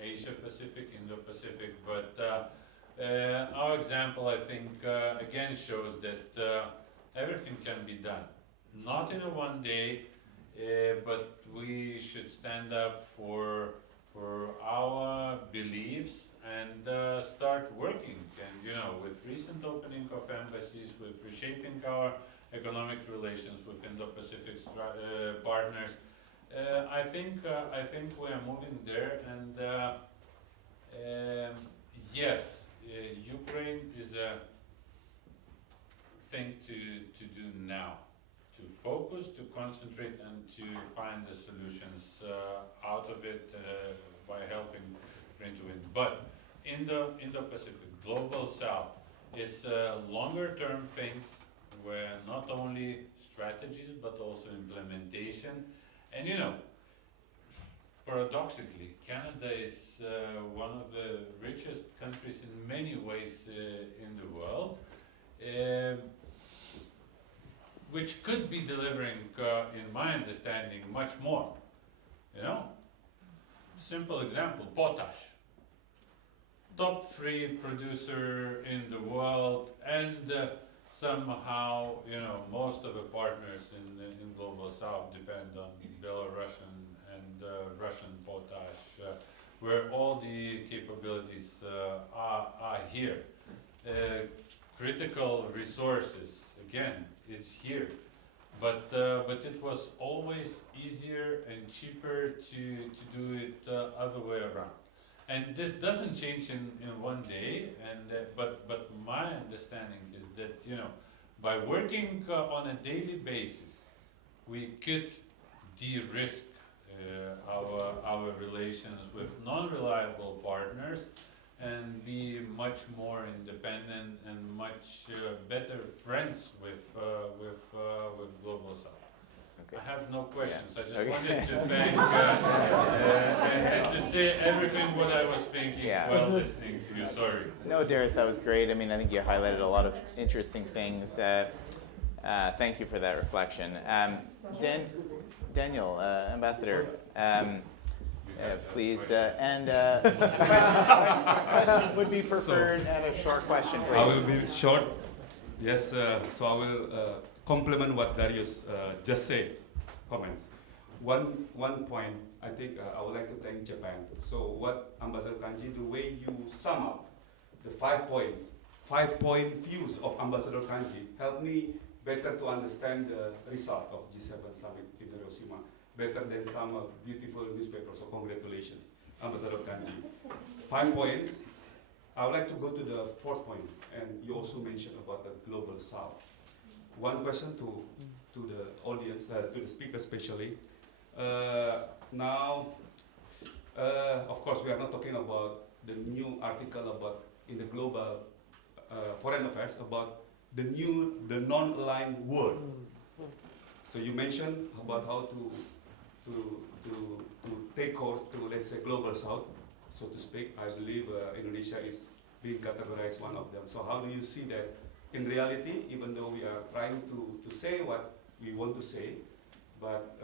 Asia Pacific, Indo-Pacific, but our example I think again shows that everything can be done. Not in a one day, but we should stand up for our beliefs and start working. And you know, with recent opening of embassies, with reshaping our economic relations with Indo-Pacific partners, I think we are moving there. And yes, Ukraine is a thing to do now, to focus, to concentrate, and to find the solutions out of it by helping Ukraine to win. But Indo-Pacific, Global South, is longer-term things where not only strategies but also implementation. And you know, paradoxically, Canada is one of the richest countries in many ways in the world, which could be delivering, in my understanding, much more. You know, simple example, potash. Top 3 producer in the world, and somehow, you know, most of the partners in Global South depend on Belarusian and Russian potash, where all the capabilities are here. Critical resources, again, it's here. But it was always easier and cheaper to do it other way around. And this doesn't change in one day, and but my understanding is that, you know, by working on a daily basis, we could de-risk our relations with non-reliable partners and be much more independent and much better friends with Global South. Okay. I have no questions. I just Okay. wanted to thank and to say everything what I was thinking Yeah. while listening to you. Sorry. No, Darius, that was great. I mean, I think you highlighted a lot of interesting things. Thank you for that reflection. Daniel, Ambassador, please, and question would be preferred, and a short question, please. I will be short. Yes, so I will complement what Darius just said, comments. One point, I think I would like to thank Japan. So what Ambassador Kanji, the way you sum up the 5 points, 5-point views of Ambassador Kanji helped me better to understand the result of G7 summit in Hiroshima, better than some beautiful newspapers. So congratulations, Ambassador Kanji. 5 points. I would like to go to the 4th point, and you also mentioned about the Global South. One question to the audience, to the speaker especially. Now, of course, we are not talking about the new article about in the global foreign affairs about the non-aligned world. So you mentioned about how to take course to, let's say, Global South, so to speak. I believe Indonesia is being categorized one of them. So how do you see that in reality, even though we are trying to say what we want to say, but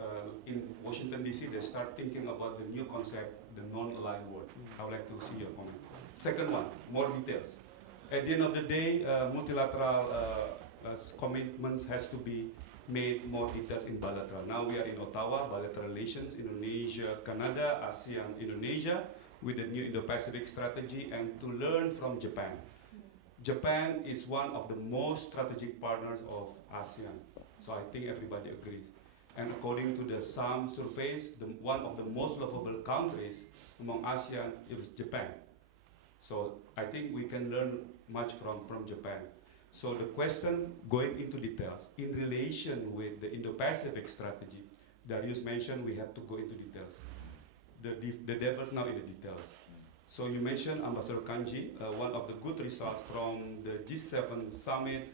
in Washington DC, they start thinking about the new concept, the non-aligned world. I would like to see your comment. Second one, more details. At the end of the day, multilateral commitments has to be made more details in bilateral. Now we are in Ottawa, bilateral relations, Indonesia, Canada, ASEAN, Indonesia, with the new Indo-Pacific strategy, and to learn from Japan. Japan is one of the most strategic partners of ASEAN. So I think everybody agrees. And according to some surveys, one of the most lovable countries among ASEAN is Japan. So I think we can learn much from Japan. So the question, going into details, in relation with the Indo-Pacific strategy, Darius mentioned we have to go into details. The devil's now in the details. So you mentioned, Ambassador Kanji, one of the good results from the G7 summit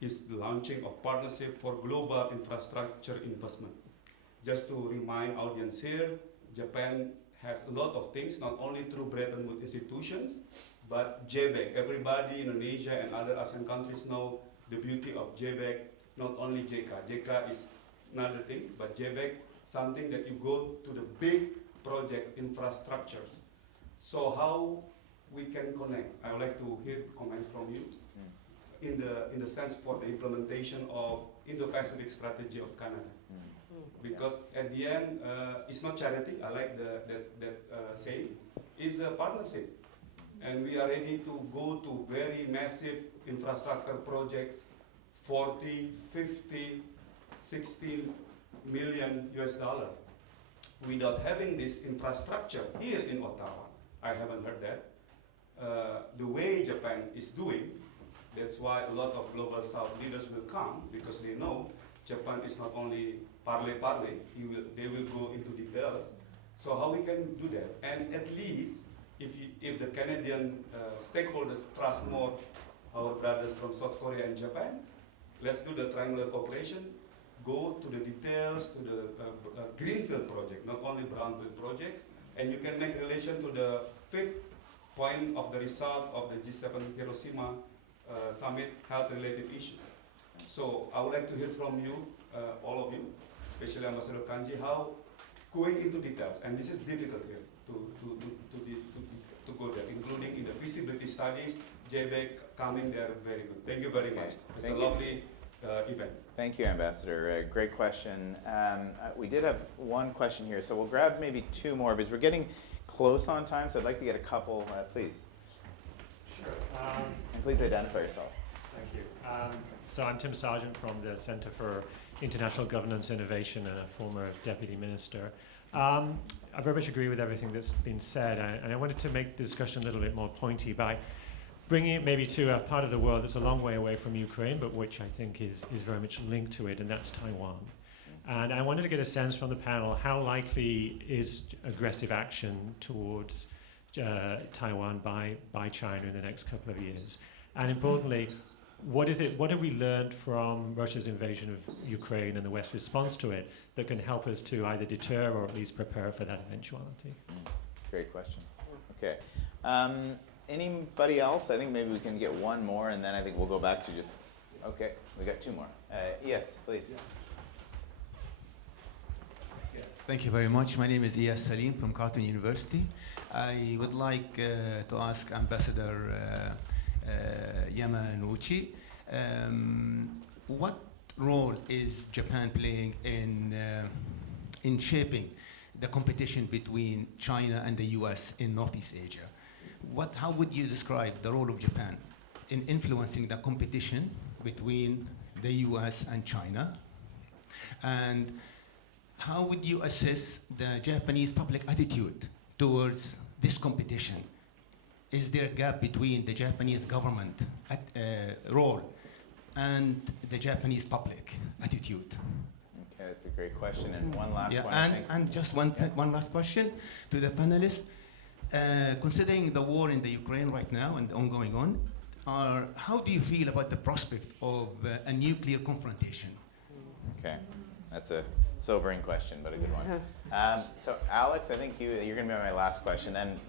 is the launching of partnership for global infrastructure investment. Just to remind audience here, Japan has a lot of things, not only through Bretton Woods institutions, but JBEC. Everybody in Indonesia and other ASEAN countries know the beauty of JBEC, not only JICA. JICA is another thing, but JBEC, something that you go to the big project infrastructures. So how we can connect? I would like to hear comments from you in the sense for the implementation of Indo-Pacific strategy of Canada. Because at the end, it's not charity. I like that saying. It's a partnership. And we are ready to go to very massive infrastructure projects, 40, 50, 16 million US dollar. Without having this infrastructure here in Ottawa, I haven't heard that. The way Japan is doing, that's why a lot of Global South leaders will come, because they know Japan is not only parley, they will go into details. So how we can do that? And at least, if the Canadian stakeholders trust more our brothers from South Korea and Japan, let's do the triangular cooperation, go to the details, to the greenfield project, not only brownfield projects, and you can make relation to the 5th point of the result of the G7 Hiroshima summit, health-related issues. So I would like to hear from you, all of you, especially Ambassador Kanji, how going into details, and this is difficult here to go there, including in the feasibility studies, JBEC coming there, very good. Thank you very much. It's a lovely event. Thank you, Ambassador. Great question. We did have one question here, so we'll grab maybe 2 more because we're getting close on time, so I'd like to get a couple, please. Sure. And please identify yourself. Thank you. So I'm Tim Sargent from the Center for International Governance Innovation and a former Deputy Minister. I very much agree with everything that's been said, and I wanted to make the discussion a little bit more pointy by bringing it maybe to a part of the world that's a long way away from Ukraine, but which I think is very much linked to it, and that's Taiwan. And I wanted to get a sense from the panel, how likely is aggressive action towards Taiwan by China in the next couple of years? And importantly, what have we learned from Russia's invasion of Ukraine and the West's response to it that can help us to either deter or at least prepare for that eventuality? Great question. Okay. Anybody else? I think maybe we can get one more, and then I think we'll go back to just. Okay, we got two more. Yes, please. Thank you very much. My name is Iyas Salim from Carleton University. I would like to ask Ambassador Yamauchi, what role is Japan playing in shaping the competition between China and the US in Northeast Asia? How would you describe the role of Japan in influencing the competition between the US and China? And how would you assess the Japanese public attitude towards this competition? Is there a gap between the Japanese government role and the Japanese public attitude? Okay, that's a great question. And one last one. And just one last question to the panelists. Considering the war in the Ukraine right now and ongoing on, how do you feel about the prospect of a nuclear confrontation? Okay, that's a sobering question, but a good one. So Alex, I think you're going to be my last question. And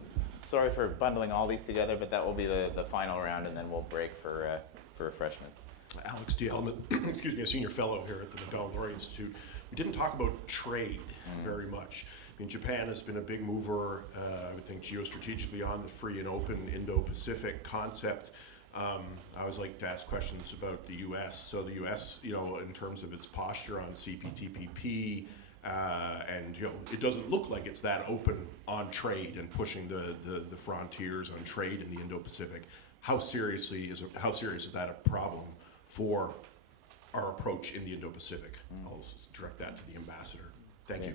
sorry for bundling all these together, but that will be the final round, and then we'll break for refreshments. Alex D'Alma, excuse me, a senior fellow here at the Macdonald-Laurier Institute. We didn't talk about trade very much. I mean, Japan has been a big mover, I would think, geostrategically on the free and open Indo-Pacific concept. I always like to ask questions about the U.S. So the U.S., in terms of its posture on CPTPP, and it doesn't look like it's that open on trade and pushing the frontiers on trade in the Indo-Pacific. How serious is that a problem for our approach in the Indo-Pacific? I'll direct that to the ambassador. Thank you.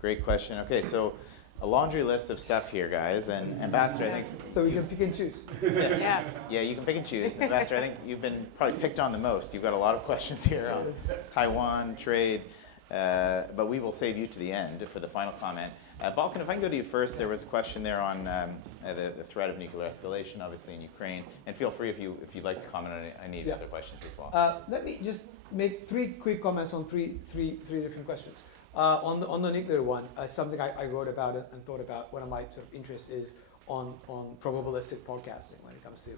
Great question. Okay, so a laundry list of stuff here, guys, and Ambassador, I think. So we can pick and choose. Yeah. Yeah, you can pick and choose. Ambassador, I think you've been probably picked on the most. You've got a lot of questions here on Taiwan, trade, but we will save you to the end for the final comment. Balkan, if I can go to you first, there was a question there on the threat of nuclear escalation, obviously in Ukraine, and feel free if you'd like to comment on any of the other questions as well. Let me just make three quick comments on three different questions. On the nuclear one, something I wrote about and thought about. One of my sort of interests is on probabilistic forecasting when it comes to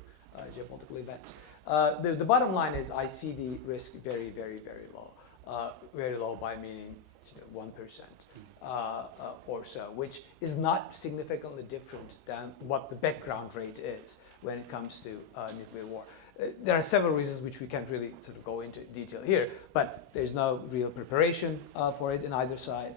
geopolitical events. The bottom line is I see the risk very, very, very low. Very low by meaning 1% or so, which is not significantly different than what the background rate is when it comes to nuclear war. There are several reasons which we can't really sort of go into detail here, but there's no real preparation for it in either side.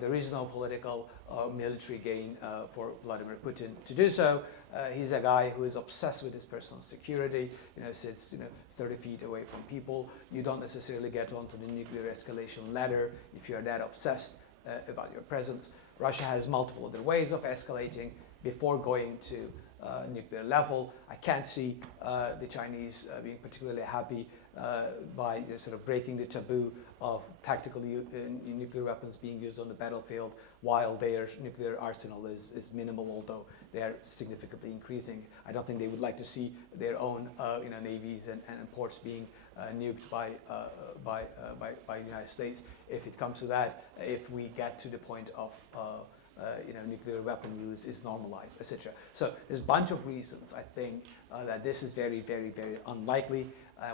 There is no political or military gain for Vladimir Putin to do so. He's a guy who is obsessed with his personal security, sits 30 feet away from people. You don't necessarily get onto the nuclear escalation ladder if you're that obsessed about your presence. Russia has multiple other ways of escalating before going to nuclear level. I can't see the Chinese being particularly happy by sort of breaking the taboo of tactical nuclear weapons being used on the battlefield while their nuclear arsenal is minimal, although they are significantly increasing. I don't think they would like to see their own navies and ports being nuked by the United States. If it comes to that, if we get to the point of nuclear weapon use is normalized, etc. So there's a bunch of reasons I think that this is very, very, very unlikely.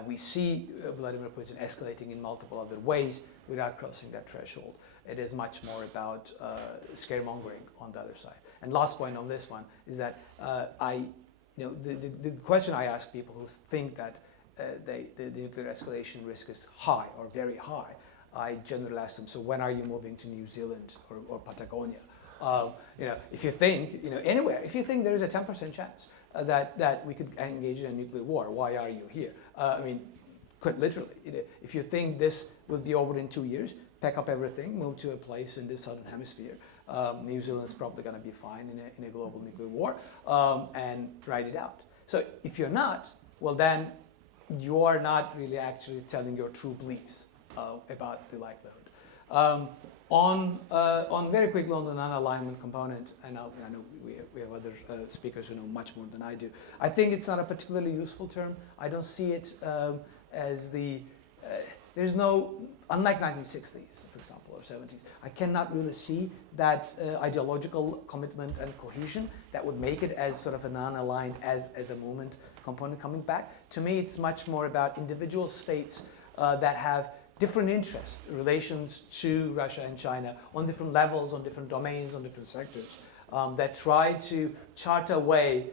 We see Vladimir Putin escalating in multiple other ways without crossing that threshold. It is much more about scaremongering on the other side. And last point on this one is that the question I ask people who think that the nuclear escalation risk is high or very high, I generally ask them, so when are you moving to New Zealand or Patagonia? If you think, anywhere, if you think there is a 10% chance that we could engage in a nuclear war, why are you here? Quite literally, if you think this will be over in 2 years, pack up everything, move to a place in the southern hemisphere. New Zealand is probably going to be fine in a global nuclear war, and ride it out. So if you're not, well then you are not really actually telling your true beliefs about the likelihood. On very quickly on the non-alignment component, and I know we have other speakers who know much more than I do. I think it's not a particularly useful term. I don't see it as there's no, unlike 1960s, for example, or 70s, I cannot really see that ideological commitment and cohesion that would make it as sort of a non-aligned as a movement component coming back. To me, it's much more about individual states that have different interests, relations to Russia and China on different levels, on different domains, on different sectors, that try to chart a way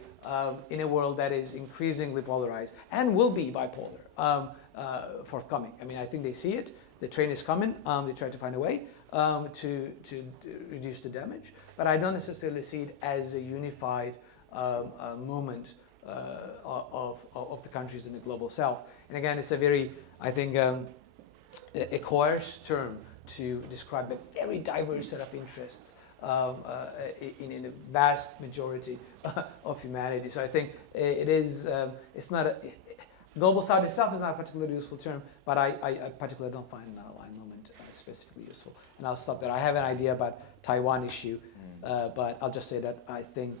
in a world that is increasingly polarized and will be bipolar forthcoming. I mean, I think they see it. The train is coming. They try to find a way to reduce the damage. But I don't necessarily see it as a unified movement of the countries in the global south. And again, it's a very, I think, a coarse term to describe a very diverse set of interests in a vast majority of humanity. So I think it is, it's not global south itself is not a particularly useful term, but I particularly don't find non-aligned movement specifically useful. And I'll stop there. I have an idea about Taiwan issue, but I'll just say that I think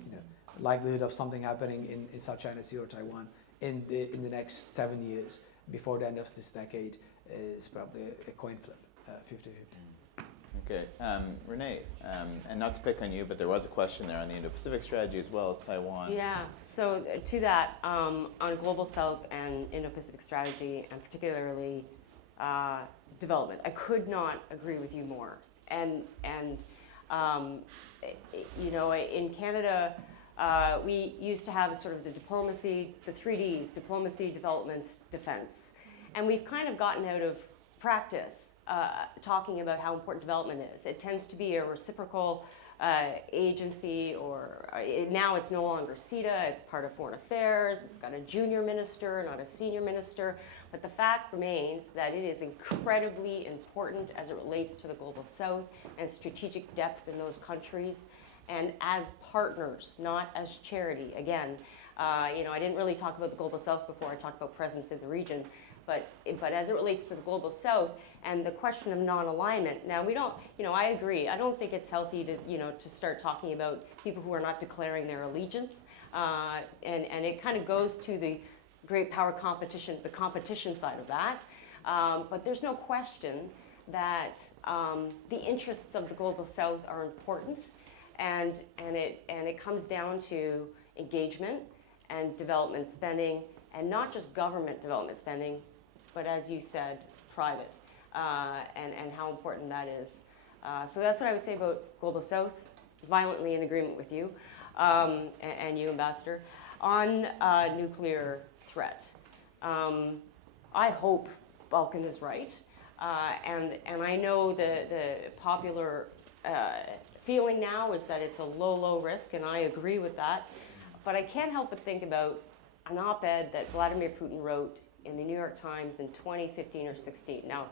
likelihood of something happening in South China Sea or Taiwan in the next 7 years before the end of this decade is probably a coin flip, 50-50. Okay, Renee, and not to pick on you, but there was a question there on the Indo-Pacific strategy as well as Taiwan. Yeah, so to that, on Global South and Indo-Pacific strategy, and particularly development, I could not agree with you more. And you know, in Canada, we used to have sort of the diplomacy, the 3Ds, diplomacy, development, defense. And we've kind of gotten out of practice talking about how important development is. It tends to be a reciprocal agency, or now it's no longer CETA, it's part of foreign affairs, it's got a junior minister, not a senior minister. But the fact remains that it is incredibly important as it relates to the Global South and strategic depth in those countries, and as partners, not as charity. Again, you know, I didn't really talk about the Global South before I talked about presence in the region. But as it relates to the Global South and the question of non-alignment, now we don't, you know, I agree. I don't think it's healthy to, you know, to start talking about people who are not declaring their allegiance. And it kind of goes to the great power competition, the competition side of that. But there's no question that the interests of the Global South are important, and it comes down to engagement and development spending, and not just government development spending, but as you said, private, and how important that is. So that's what I would say about Global South. Violently in agreement with you, and you, Ambassador. On nuclear threat, I hope Balkan is right, and I know the popular feeling now is that it's a low risk, and I agree with that. But I can't help but think about an op-ed that Vladimir Putin wrote in the New York Times in 2015 or 16. Now,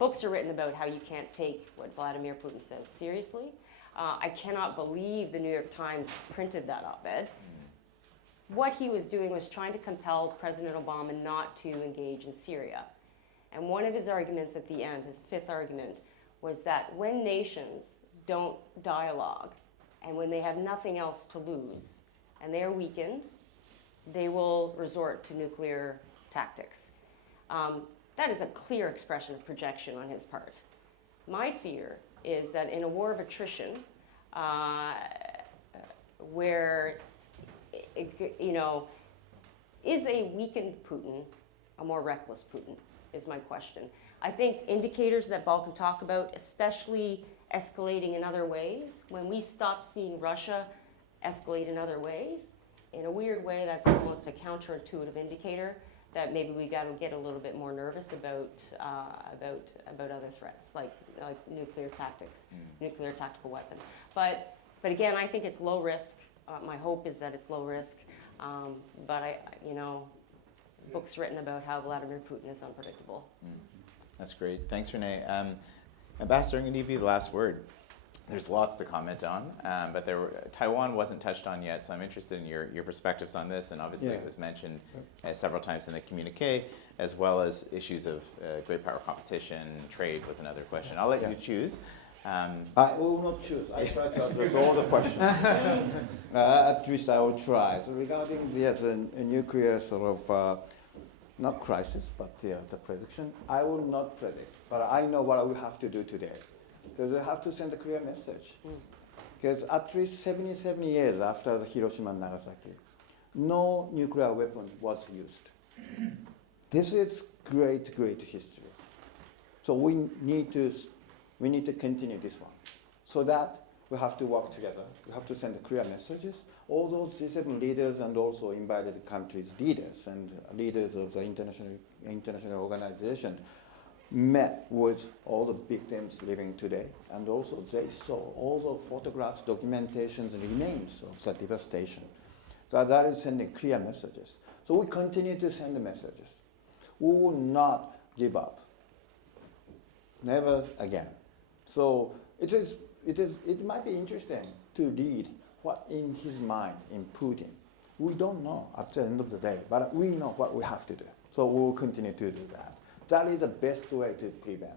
books are written about how you can't take what Vladimir Putin says seriously. I cannot believe the New York Times printed that op-ed. What he was doing was trying to compel President Obama not to engage in Syria. And one of his arguments at the end, his fifth argument, was that when nations don't dialogue, and when they have nothing else to lose, and they're weakened, they will resort to nuclear tactics. That is a clear expression of projection on his part. My fear is that in a war of attrition, where, you know, is a weakened Putin a more reckless Putin, is my question. I think indicators that Balkan talk about, especially escalating in other ways, when we stop seeing Russia escalate in other ways, in a weird way, that's almost a counterintuitive indicator that maybe we got to get a little bit more nervous about other threats, like nuclear tactics, nuclear tactical weapon. But again, I think it's low risk. My hope is that it's low risk. But you know, books written about how Vladimir Putin is unpredictable. That's great. Thanks, Renee. Ambassador, I'm going to give you the last word. there's lots to comment on, but Taiwan wasn't touched on yet, so I'm interested in your perspectives on this, and obviously Yeah. it was mentioned several times in the communique, as well as issues of great power competition, trade was another question. I'll let you choose. I will not choose. I try to address all the questions. At least I will try. So regarding a nuclear sort of, not crisis, but the prediction, I will not predict. But I know what we have to do today. Because we have to send a clear message. Because at least 77 years after the Hiroshima and Nagasaki, no nuclear weapon was used. This is great, great history. So we need to continue this one. So that we have to work together. We have to send clear messages. All those G7 leaders and also invited countries' leaders and leaders of the international organization met with all the victims living today, and also they saw all the photographs, documentations, and remains of the devastation. So that is sending clear messages. So we continue to send the messages. We will not give up. Never again. So it might be interesting to read what in his mind in Putin. We don't know at the end of the day, but we know what we have to do. So we will continue to do that. That is the best way to prevent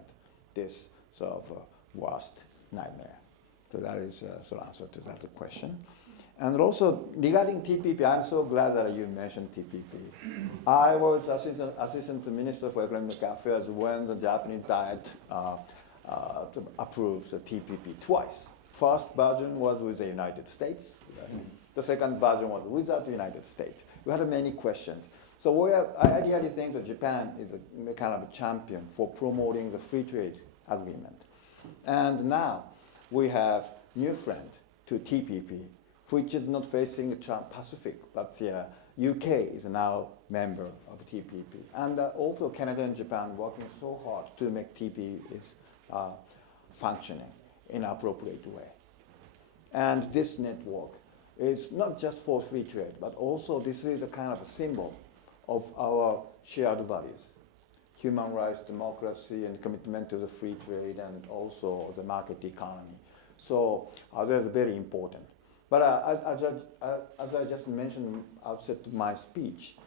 this sort of worst nightmare. So that is the answer to that question. And also regarding TPP, I'm so glad that you mentioned TPP. I was assistant minister for economic affairs when the Japanese Diet approved the TPP twice. First version was with the United States. The second version was without the United States. We had many questions. So I really think that Japan is a kind of a champion for promoting the free trade agreement. And now we have new friend to TPP, which is not facing the Pacific, but the UK is now member of TPP. And also Canada and Japan working so hard to make TPP functioning in an appropriate way. And this network is not just for free trade, but also this is a kind of a symbol of our shared values: human rights, democracy, and commitment to the free trade, and also the market economy. So they're very important. But as I just mentioned outside my speech,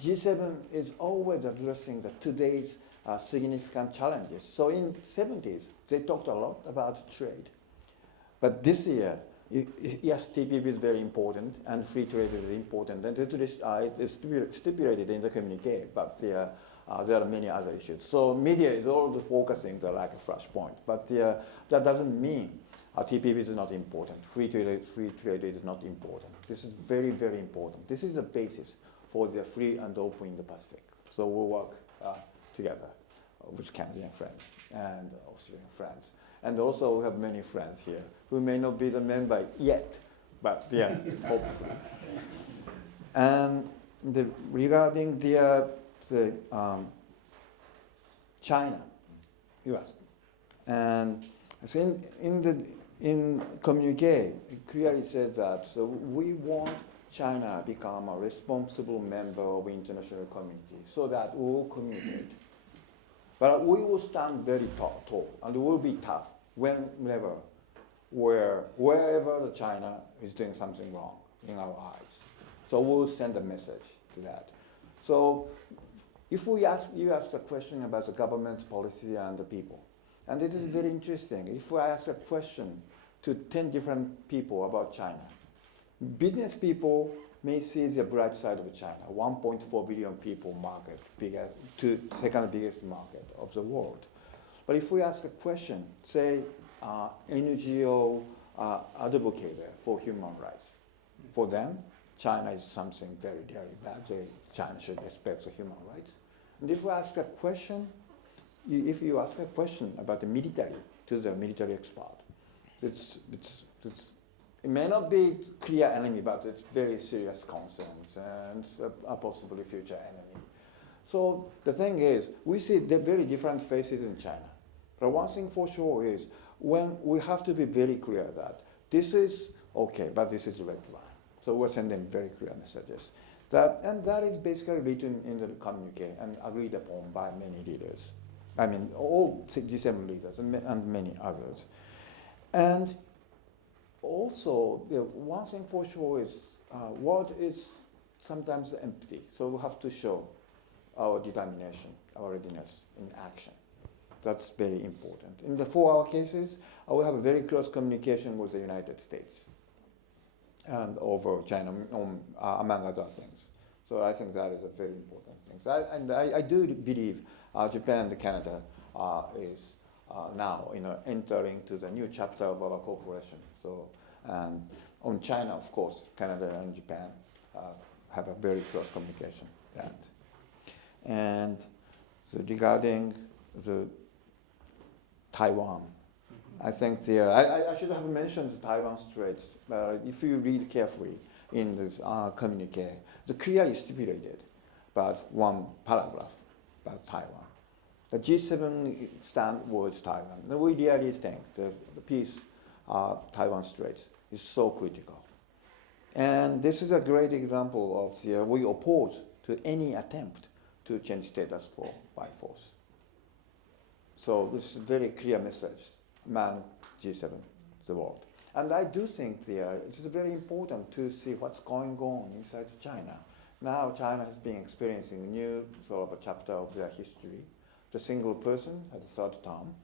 G7 is always addressing today's significant challenges. So in the 70s, they talked a lot about trade. But this year, yes, TPP is very important, and free trade is important, and it is stipulated in the communique, but there are many other issues. So media is always focusing like a flashpoint, but that doesn't mean TPP is not important. Free trade is not important. This is very, very important. This is the basis for the free and open in the Pacific. So we'll work together with Canadian friends and Australian friends. And also we have many friends here who may not be the member yet, but yeah, hopefully. And regarding the China, you asked, and I think in communique, it clearly says that we want China to become a responsible member of the international community so that we will communicate. But we will stand very tall, and we will be tough wherever China is doing something wrong in our eyes. So we will send a message to that. So if you ask a question about the government's policy and the people, and it is very interesting. If I ask a question to 10 different people about China, business people may see the bright side of China, 1.4 billion people market, second biggest market of the world. But if we ask a question, say NGO advocate for human rights, for them, China is something very, very bad. China should respect the human rights. And if we ask a question, if you ask a question about the military to the military expert, it may not be clear enemy, but it's very serious concerns and a possibly future enemy. So the thing is, we see the very different faces in China. But one thing for sure is, when we have to be very clear that this is okay, but this is red line. So we're sending very clear messages. And that is basically written in the communique and agreed upon by many leaders. I mean, all G7 leaders and many others. And also, the one thing for sure is world is sometimes empty, so we have to show our determination, our readiness in action. That's very important. For our cases, we have a very close communication with the United States and over China, among other things. So I think that is a very important thing. So I do believe Japan and Canada is now entering to the new chapter of our cooperation. So, and on China, of course, Canada and Japan have a very close communication. And so regarding the Taiwan, I think I should have mentioned the Taiwan Straits. If you read carefully in this communique, the clearly stipulated about one paragraph about Taiwan. The G7 stand was Taiwan. And we really think the peace Taiwan Straits is so critical. And this is a great example of we oppose to any attempt to change status quo by force. So this is a very clear message among G7, the world. And I do think it is very important to see what's going on inside China. Now China has been experiencing a new sort of a chapter of their history. The single person at the third term,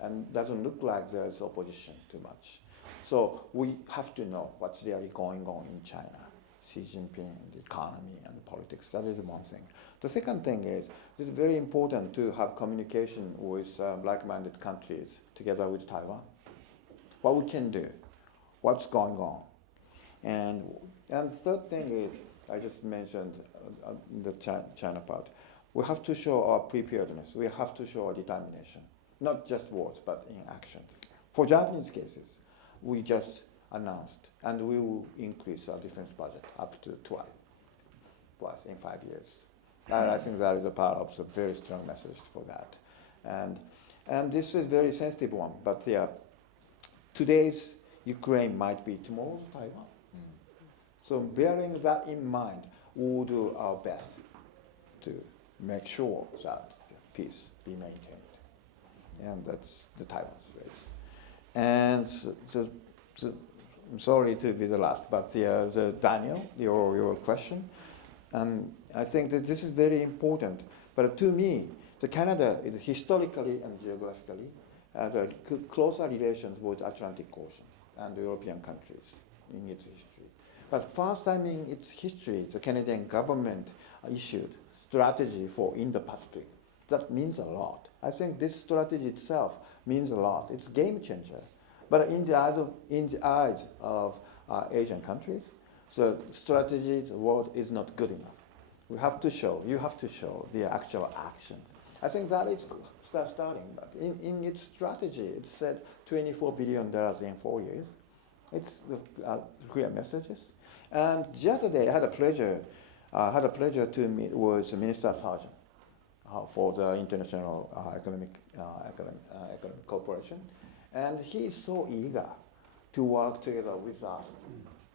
and doesn't look like there's opposition too much. So we have to know what's really going on in China. Xi Jinping, the economy and politics, that is one thing. The second thing is, it's very important to have communication with like-minded countries together with Taiwan. What we can do, what's going on. And third thing is, I just mentioned the China part. We have to show our preparedness. We have to show our determination, not just words, but in action. For Japanese cases, we just announced, and we will increase our defense budget up to twice in 5 years. And I think that is a part of a very strong message for that. And this is a very sensitive one, but today's Ukraine might be tomorrow's Taiwan. So bearing that in mind, we will do our best to make sure that peace be maintained. And that's the Taiwan Straits. And so I'm sorry to be the last, but the Daniel, your question, I think that this is very important. But to me, the Canada is historically and geographically has a closer relations with Atlantic Ocean and the European countries in its history. But first time in its history, the Canadian government issued strategy for Indo-Pacific. That means a lot. I think this strategy itself means a lot. It's a game changer. But in the eyes of Asian countries, the strategy, the word is not good enough. You have to show the actual action. I think that is starting. But in its strategy, it said $24 billion in 4 years. It's clear messages. And the other day, I had a pleasure to meet with Minister Sargent for the International Economic Cooperation. And he is so eager to work together with us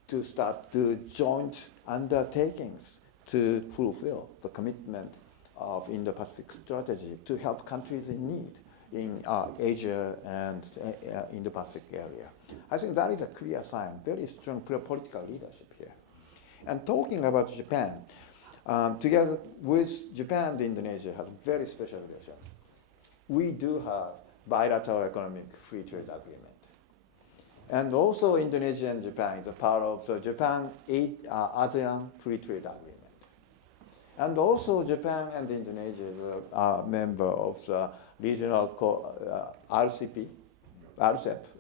to start the joint undertakings to fulfill the commitment of Indo-Pacific strategy to help countries in need in Asia and Indo-Pacific area. I think that is a clear sign, very strong political leadership here. And talking about Japan, together with Japan and Indonesia has very special relations. We do have bilateral economic free trade agreement. And also Indonesia and Japan is a part of the Japan ASEAN free trade agreement. And also Japan and Indonesia is a member of the regional RCEP,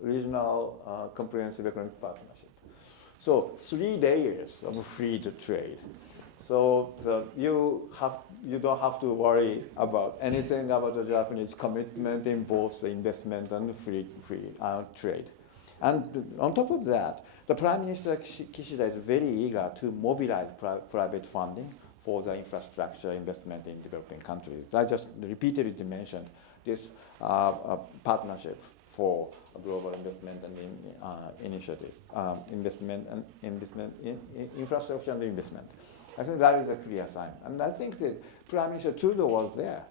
Regional Comprehensive Economic Partnership. So 3 layers of free trade. So you don't have to worry about anything about the Japanese commitment in both the investment and free trade. And on top of that, the Prime Minister Kishida is very eager to mobilize private funding for the infrastructure investment in developing countries. I just repeatedly mentioned this partnership for global investment and initiative, investment in infrastructure and investment. I think that is a clear sign. And I think that Prime Minister Trudeau was there.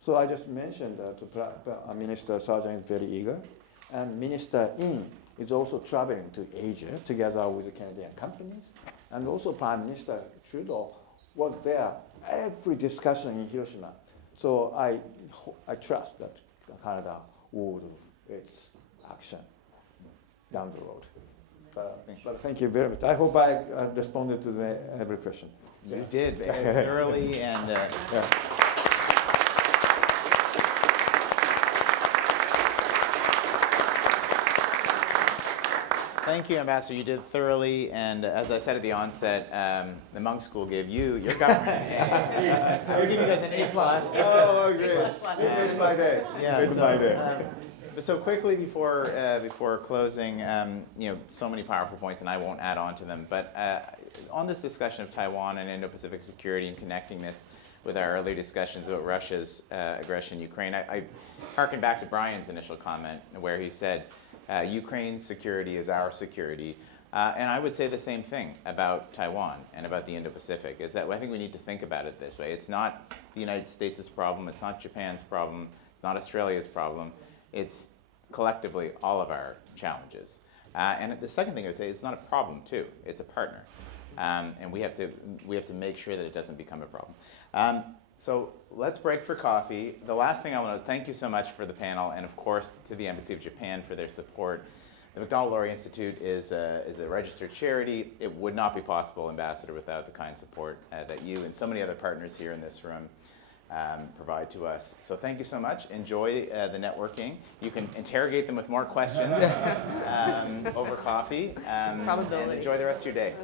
So I just mentioned that Minister Sargent is very eager. and Minister In is also traveling to Asia together with Canadian companies. And also Prime Minister Trudeau was there every discussion in Hiroshima. So I trust that Canada will do its action down the road. But thank you very much. I hope I responded to every question. You did very thoroughly and. Thank you, Ambassador. You did thoroughly, and as I said at the onset, the Monk School gave you your government an A. We'll give you guys an A+. Oh, great. It's my day. Yeah, it's my day. So quickly before closing, so many powerful points, and I won't add on to them. But on this discussion of Taiwan and Indo-Pacific security and connecting this with our earlier discussions about Russia's aggression in Ukraine, I harken back to Brian's initial comment where he said, Ukraine's security is our security. And I would say the same thing about Taiwan and about the Indo-Pacific, is that I think we need to think about it this way. It's not the United States' problem, it's not Japan's problem, it's not Australia's problem, it's collectively all of our challenges. And the second thing I would say, it's not a problem too, it's a partner. And we have to make sure that it doesn't become a problem. So let's break for coffee. The last thing I want to thank you so much for the panel, and of course to the Embassy of Japan for their support. The Macdonald-Laurier Institute is a registered charity. It would not be possible, Ambassador, without the kind support that you and so many other partners here in this room provide to us. So thank you so much. Enjoy the networking. You can interrogate them with more questions over coffee. And enjoy the rest of your day.